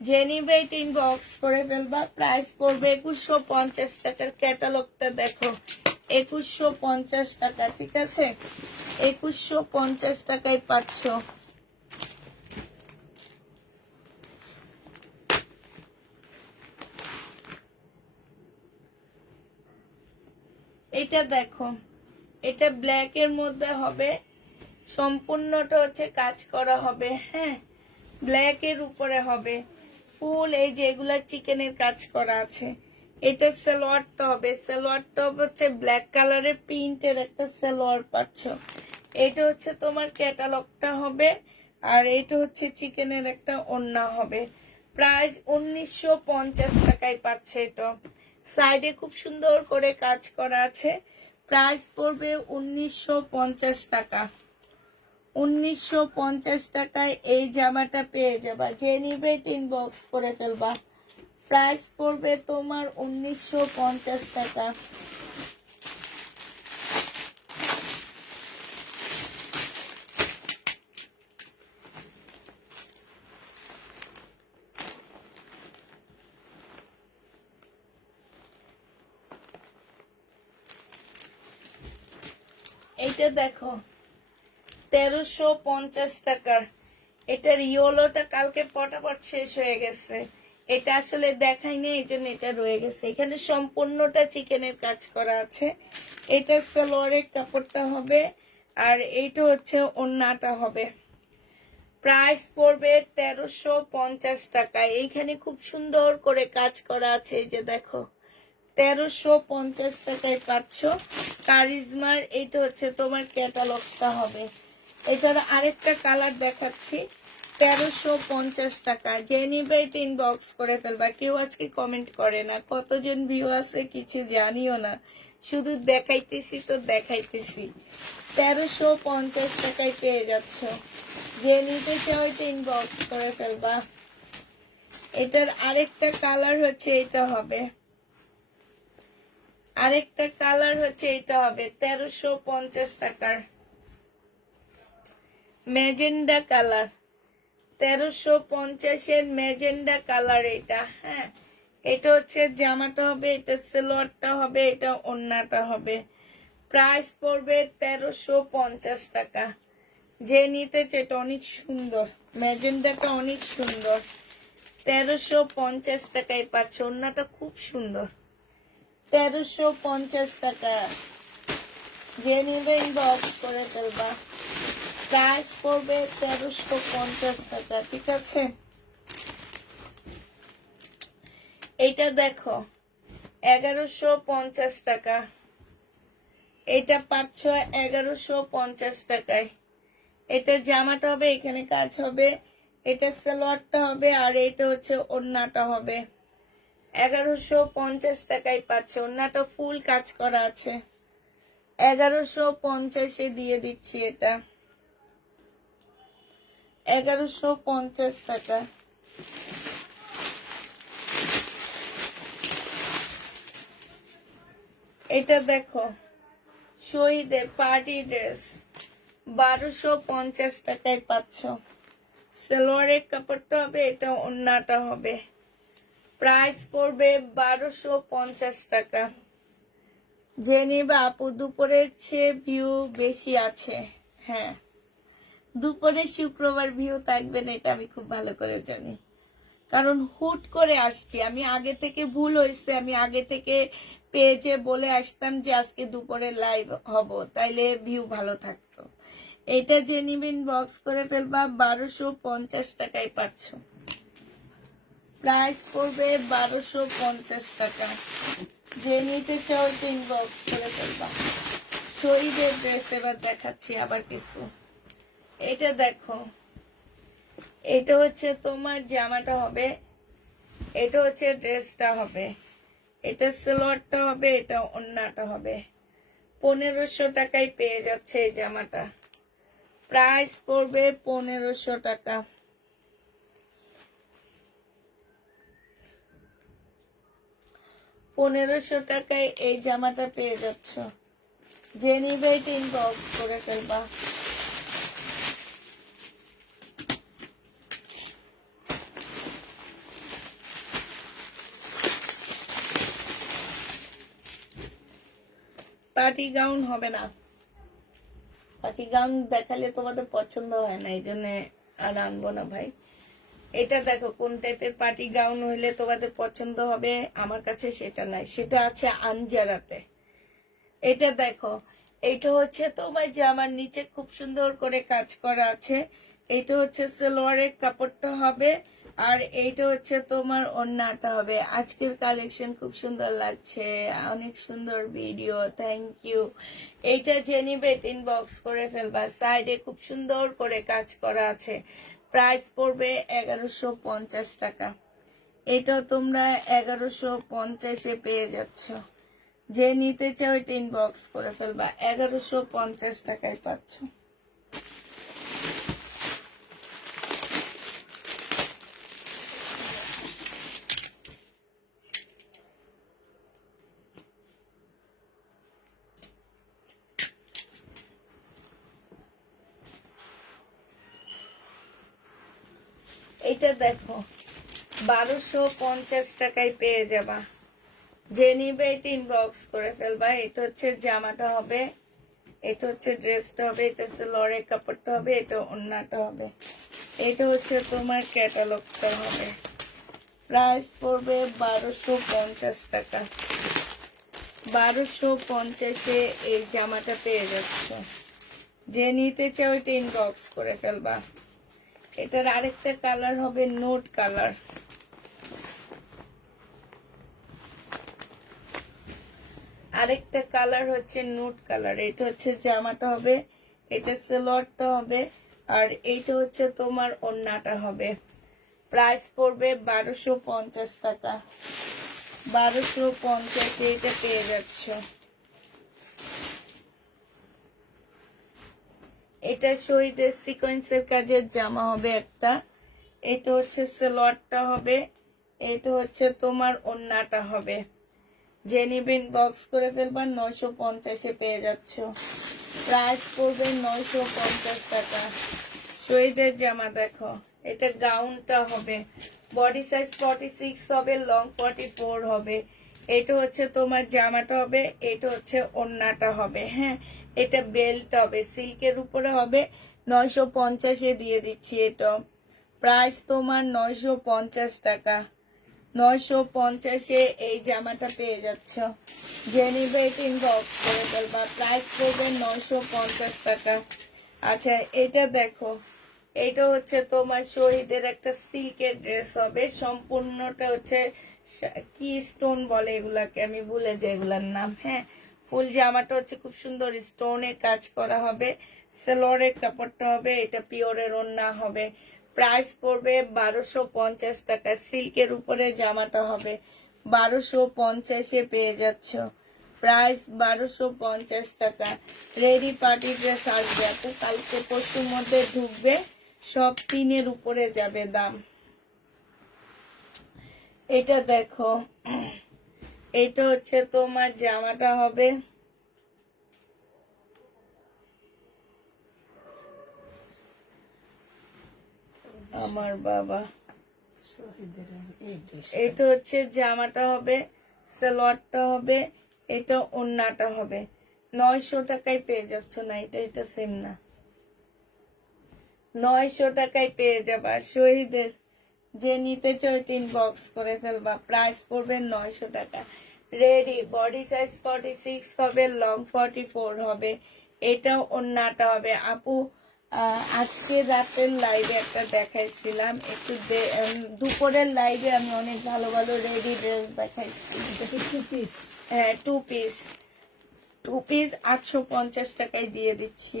যে নিবে ইনবক্স করে ফেলবা। প্রাইস পড়বে 2150 টাকার। ক্যাটালগটা দেখো, 2150 টাকা। ঠিক আছে, 2150 টাকায় পাচ্ছ। এটা দেখো, এটা ব্ল্যাক এর মধ্যে হবে, সম্পূর্ণটা হচ্ছে কাজ করা হবে। হ্যাঁ, ব্ল্যাক এর উপরে হবে ফুল। এই যে এগুলা চিকেনের কাজ করা আছে, এটা সালোয়ার টপ, সালোয়ার টপ হচ্ছে ব্ল্যাক কালারের প্রিন্টের একটা সালোয়ার পাচ্ছ। এটা হচ্ছে তোমার ক্যাটালগটা হবে, আর এটা হচ্ছে চিকেনের একটা ওড়না হবে। প্রাইস 1950 টাকায় পাচ্ছে। এটা সাইডে খুব সুন্দর করে কাজ করা আছে। প্রাইস পড়বে 1950 টাকা। 1950 টাকায় এই জামাটা পেয়ে যাবা। যে নিবে ইনবক্স করে ফেলবা। প্রাইস পড়বে তোমার 1950 টাকা। এইটা দেখো 1350 টাকার। এটার ইয়েলোটা কালকে পটাপট শেষ হয়ে গেছে, এটা আসলে দেখাই নেই, এই জন্য এটা রয়ে গেছে। এখানে সম্পূর্ণটা চিকেনের কাজ করা আছে। এটা সালোয়ারের কাপড়টা হবে, আর এইটা হচ্ছে ওড়নাটা হবে। প্রাইস পড়বে 1350 টাকা। এইখানে খুব সুন্দর করে কাজ করা আছে, এই যে দেখো 1350 টাকায় পাচ্ছ। কারিজমার এটা হচ্ছে তোমার ক্যাটালগটা হবে। এটার আরেকটা কালার দেখাচ্ছি, 1350 টাকা। যে নিবে এটা ইনবক্স করে ফেলবা। কেউ আজকে কমেন্ট করে না, কতজন ভিউ আছে কিছু জানিও না, শুধু দেখাইতেছি তো দেখাইতেছি। 1350 টাকায় পেয়ে যাচ্ছ। যে নিতে চাও এটা ইনবক্স করে ফেলবা। এটার আরেকটা কালার হচ্ছে এটা হবে, আরেকটা কালার হচ্ছে এটা হবে 1350 টাকার ম্যাজেন্ডা কালার। 1350-এর ম্যাজেন্ডা কালার এটা। হ্যাঁ, এটা হচ্ছে জামাটা হবে, এটা সালোয়ারটা হবে, এটা ওড়নাটা হবে। প্রাইস পড়বে 1350 টাকা। যে নিতে চাই, এটা অনেক সুন্দর, ম্যাজেন্ডাটা অনেক সুন্দর। 1350 টাকায় পাচ্ছে। ওড়নাটা খুব সুন্দর। 1350 টাকা। যে নিবে ইনবক্স করে ফেলবা। প্রাইস পড়বে 1350 টাকা। ঠিক আছে, এইটা দেখো 1150 টাকা। এটা পাচ্ছ 1150 টাকায়। এটা জামাটা হবে, এখানে কাজ হবে, এটা সালোয়ারটা হবে, আর এটা হচ্ছে ওড়নাটা হবে। 1150 টাকায় পাচ্ছে। ওড়নাটা ফুল কাজ করা আছে। 1150-এ দিয়ে দিচ্ছি এটা। 1150 টাকা। এটা দেখো শহীদের পার্টি ড্রেস, 1250 টাকায় পাচ্ছ। সালোয়ারের কাপড়টা হবে, এটা ওড়নাটা হবে। প্রাইস পড়বে 1250 টাকা। যে নিবা আপু, দুপুরের চেয়ে ভিউ বেশি আছে। হ্যাঁ, দুপুরে শুক্রবার ভিউ থাকবে না, এটা আমি খুব ভালো করে জানি, কারণ হুট করে আসছি আমি। আগে থেকে ভুল হয়েছে, আমি আগে থেকে পেজে বলে আসতাম যে আজকে দুপুরে লাইভ হব, তাইলে ভিউ ভালো থাকতো। এটা যে নিবেন বক্স করে ফেলবা। 1250 টাকায় পাচ্ছ। প্রাইস পড়বে 1250 টাকা। যে নিতে চাও ইনবক্স করে ফেলবা। শহীদের ড্রেস এবার দেখাচ্ছি আবার কিছু। এটা দেখো, এটা হচ্ছে তোমার জামাটা হবে, এটা হচ্ছে ড্রেসটা হবে, এটা সালোয়ারটা হবে, এটা ওড়নাটা হবে। 1500 টাকায় পেয়ে যাচ্ছে এই জামাটা। প্রাইস পড়বে 1500 টাকা। 1500 টাকায় এই জামাটা পেয়ে যাচ্ছ। যে নিবে এটা ইনবক্স করে ফেলবা। পার্টি গাউন হবে না, পার্টি গাউন দেখালে তোমাদের পছন্দ হয় না, এই জন্য আর আনবো না ভাই। এটা দেখো কোন টাইপের পার্টি গাউন হইলে তোমাদের পছন্দ হবে, আমার কাছে সেটা নাই, সেটা আছে আনজারাতে। এটা দেখো, এইটা হচ্ছে তোমার জামার নিচে খুব সুন্দর করে কাজ করা আছে। এইটা হচ্ছে সালোয়ারের কাপড়টা হবে, আর এইটা হচ্ছে তোমার ওড়নাটা হবে। আজকের কালেকশন খুব সুন্দর লাগছে, অনেক সুন্দর ভিডিও, থ্যাংক ইউ। এইটা যে নিবে ইনবক্স করে ফেলবা, সাইডে খুব সুন্দর করে কাজ করা আছে। প্রাইস পড়বে 1150 টাকা। এটা তোমরা 1150-এ পেয়ে যাচ্ছ। যে নিতে চাও এটা ইনবক্স করে ফেলবা, 1150 টাকায় পাচ্ছ। এটা দেখো 1250 টাকায় পেয়ে যাবা। যে নিবে এটা ইনবক্স করে ফেলবা। এটা হচ্ছে জামাটা হবে, এটা হচ্ছে ড্রেসটা হবে, এটা হচ্ছে লরের কাপড়টা হবে, এটা ওড়নাটা হবে, এটা হচ্ছে তোমার ক্যাটালগটা হবে। প্রাইস পড়বে 1250 টাকা। 1250-এ এই জামাটা পেয়ে যাচ্ছ। যে নিতে চাও এটা ইনবক্স করে ফেলবা। এটার আরেকটা কালার হবে নোট কালার। আরেকটা কালার হচ্ছে নোট কালার। এটা হচ্ছে জামাটা হবে, এটা সালোয়ারটা হবে, আর এইটা হচ্ছে তোমার ওড়নাটা হবে। প্রাইস পড়বে 1250 টাকা। 1250-এ এটা পেয়ে যাচ্ছ। এটা শহীদের সিকোয়েন্সের কাজের জামা হবে একটা। এটা হচ্ছে সালোয়ারটা হবে, এটা হচ্ছে তোমার ওড়নাটা হবে। যে নিবেন বক্স করে ফেলবা, 950-এ পেয়ে যাচ্ছ। প্রাইস পড়বে 950 টাকা। শহীদের জামা দেখো, এটা গাউনটা হবে, বডি সাইজ 46 হবে, লং 44 হবে। এটা হচ্ছে তোমার জামাটা হবে, এটা হচ্ছে ওড়নাটা হবে। হ্যাঁ, এটা বেল্ট হবে, সিল্কের উপরে হবে। 950-এ দিয়ে দিচ্ছি। এটা প্রাইস তোমার 950 টাকা। 950-এ এই জামাটা পেয়ে যাচ্ছ। যে নিবে এটা ইনবক্স করে ফেলবা। প্রাইস পড়বে 950 টাকা। আচ্ছা, এটা দেখো, এটা হচ্ছে তোমার শহীদের একটা সিল্কের ড্রেস হবে। সম্পূর্ণটা হচ্ছে কি স্টোন বলে এগুলাকে, আমি ভুলে যাই এগুলার নাম। হ্যাঁ, ফুল জামাটা হচ্ছে খুব সুন্দর স্টোনের কাজ করা হবে। সেলোয়ারের কাপড়টা হবে, এটা পিওরের ওড়না হবে। প্রাইস পড়বে 1250 টাকা। সিল্কের উপরে জামাটা হবে, 1250-এ পেয়ে যাচ্ছ। প্রাইস 1250 টাকা। রেডি পার্টি ড্রেস আসবে, আপু কালকে পরশুর মধ্যে ঢুকবে, সব 3-এর উপরে যাবে দাম। এটা দেখো, এটা হচ্ছে তোমার জামাটা হবে, আমার বাবা, এটা হচ্ছে জামাটা হবে, সালোয়ারটা হবে, এটা ওড়নাটা হবে। 900 টাকায় পেয়ে যাচ্ছ না, এটা সেম না। 900 টাকায় পেয়ে যাবা। শহীদের যে নিতে চাও ইনবক্স করে ফেলবা। প্রাইস পড়বে 900 টাকা। রেডি বডি সাইজ 46 হবে, লং 44 হবে, এটাও ওড়নাটা হবে। আপু আজকে রাতের লাইভে একটা দেখাইছিলাম, একটু দুপুরের লাইভে আমি অনেক ভালো ভালো রেডি ড্রেস দেখাইছি। হ্যাঁ, টু পিস 850 টাকায় দিয়ে দিচ্ছি।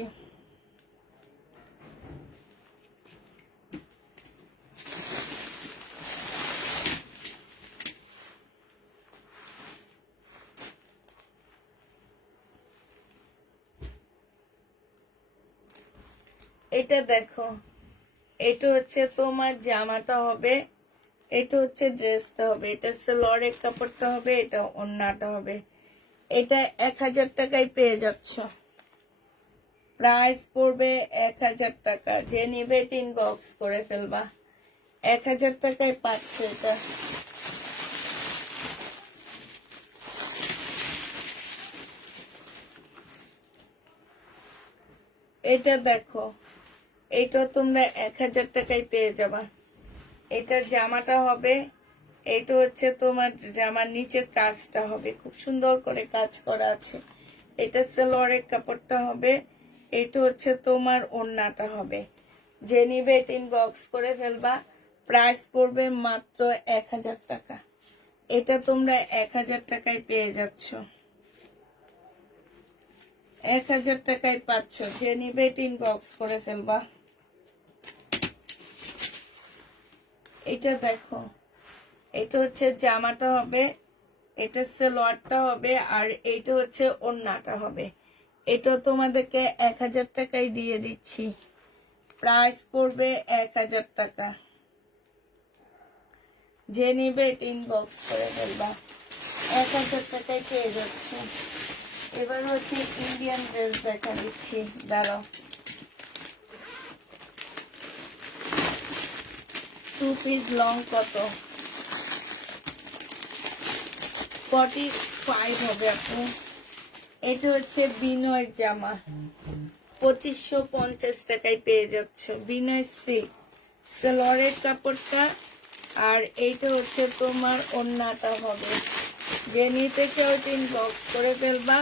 এটা দেখো, এটা হচ্ছে তোমার জামাটা হবে, এটা হচ্ছে ড্রেসটা হবে, এটা সালোয়ারের কাপড়টা হবে, এটা ওড়নাটা হবে। এটা 1000 টাকায় পেয়ে যাচ্ছ। প্রাইস পড়বে 1000 টাকা। যে নিবে ইনবক্স করে ফেলবা। 1000 টাকায় পাচ্ছে এটা। এটা দেখো, এটা তোমরা 1000 টাকায় পেয়ে যাবা। এটার জামাটা হবে, এটা হচ্ছে তোমার জামার নিচের কাজটা হবে, খুব সুন্দর করে কাজ করা আছে। এটা সালোয়ারের কাপড়টা হবে, এটা হচ্ছে তোমার ওড়নাটা হবে। যে নিবে ইনবক্স করে ফেলবা। প্রাইস পড়বে মাত্র 1000 টাকা। এটা তোমরা 1000 টাকায় পেয়ে যাচ্ছ, 1000 টাকায় পাচ্ছ। যে নিবে ইনবক্স করে ফেলবা। এটা দেখো, এটা হচ্ছে জামাটা হবে, এটা সালোয়ারটা হবে, আর এইটা হচ্ছে ওড়নাটা হবে। এটা তোমাদেরকে 1000 টাকায় দিয়ে দিচ্ছি, প্রাইস পড়বে 1000 টাকা। যে নিবে ইনবক্স করে ফেলবা, 1000 টাকায় পেয়ে যাচ্ছে। এবার হচ্ছে ইন্ডিয়ান ড্রেস দেখা দিচ্ছি, দাঁড়াও। 2 পিস লং কত? 45 হবে আপু। এটা হচ্ছে বিনয়ের জামা, 2550 টাকায় পেয়ে যাচ্ছ। বিনয় সিল্ক সালোয়ারের কাপড়টা, আর এইটা হচ্ছে তোমার ওড়নাটা হবে। যে নিতে চাও ইনবক্স করে ফেলবা,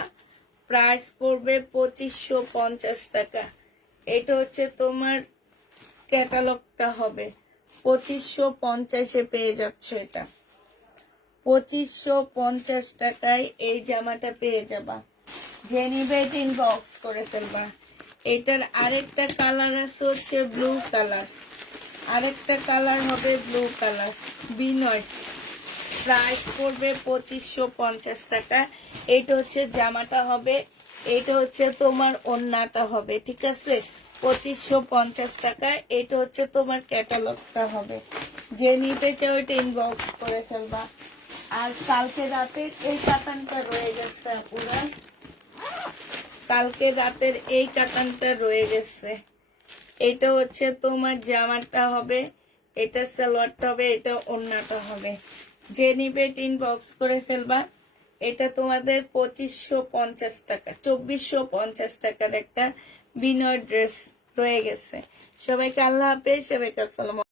প্রাইস পড়বে 2550 টাকা। এটা হচ্ছে তোমার ক্যাটালগটা হবে, 2550-এ পেয়ে যাচ্ছ। এটা 2550 টাকায় এই জামাটা পেয়ে যাবা। যে নিবে ইনবক্স করে ফেলবা। এটার আরেকটা কালার আছে হচ্ছে ব্লু কালার, আরেকটা কালার হবে ব্লু কালার। বিনয়, প্রাইস পড়বে 2550 টাকা। এইটা হচ্ছে জামাটা হবে, এইটা হচ্ছে তোমার ওড়নাটা হবে, ঠিক আছে? 2550 টাকা। এটা হচ্ছে তোমার ক্যাটালগটা হবে। যে নিতে চাও এটা ইনবক্স করে ফেলবা। আর কালকে রাতের এই কাতানটা রয়ে গেছে পুরা, কালকে রাতের এই কাতানটা রয়ে গেছে। এটা হচ্ছে তোমার জামাটা হবে, এটা সালোয়ারটা হবে, এটা ওড়নাটা হবে। যে নিবে ইনবক্স করে ফেলবা। এটা তোমাদের 2550 টাকা, 2450 টাকার একটা বিনয় ড্রেস রয়ে গেছে। সবাইকে আল্লাহ হাফেজ, সবাইকে আসসালাম।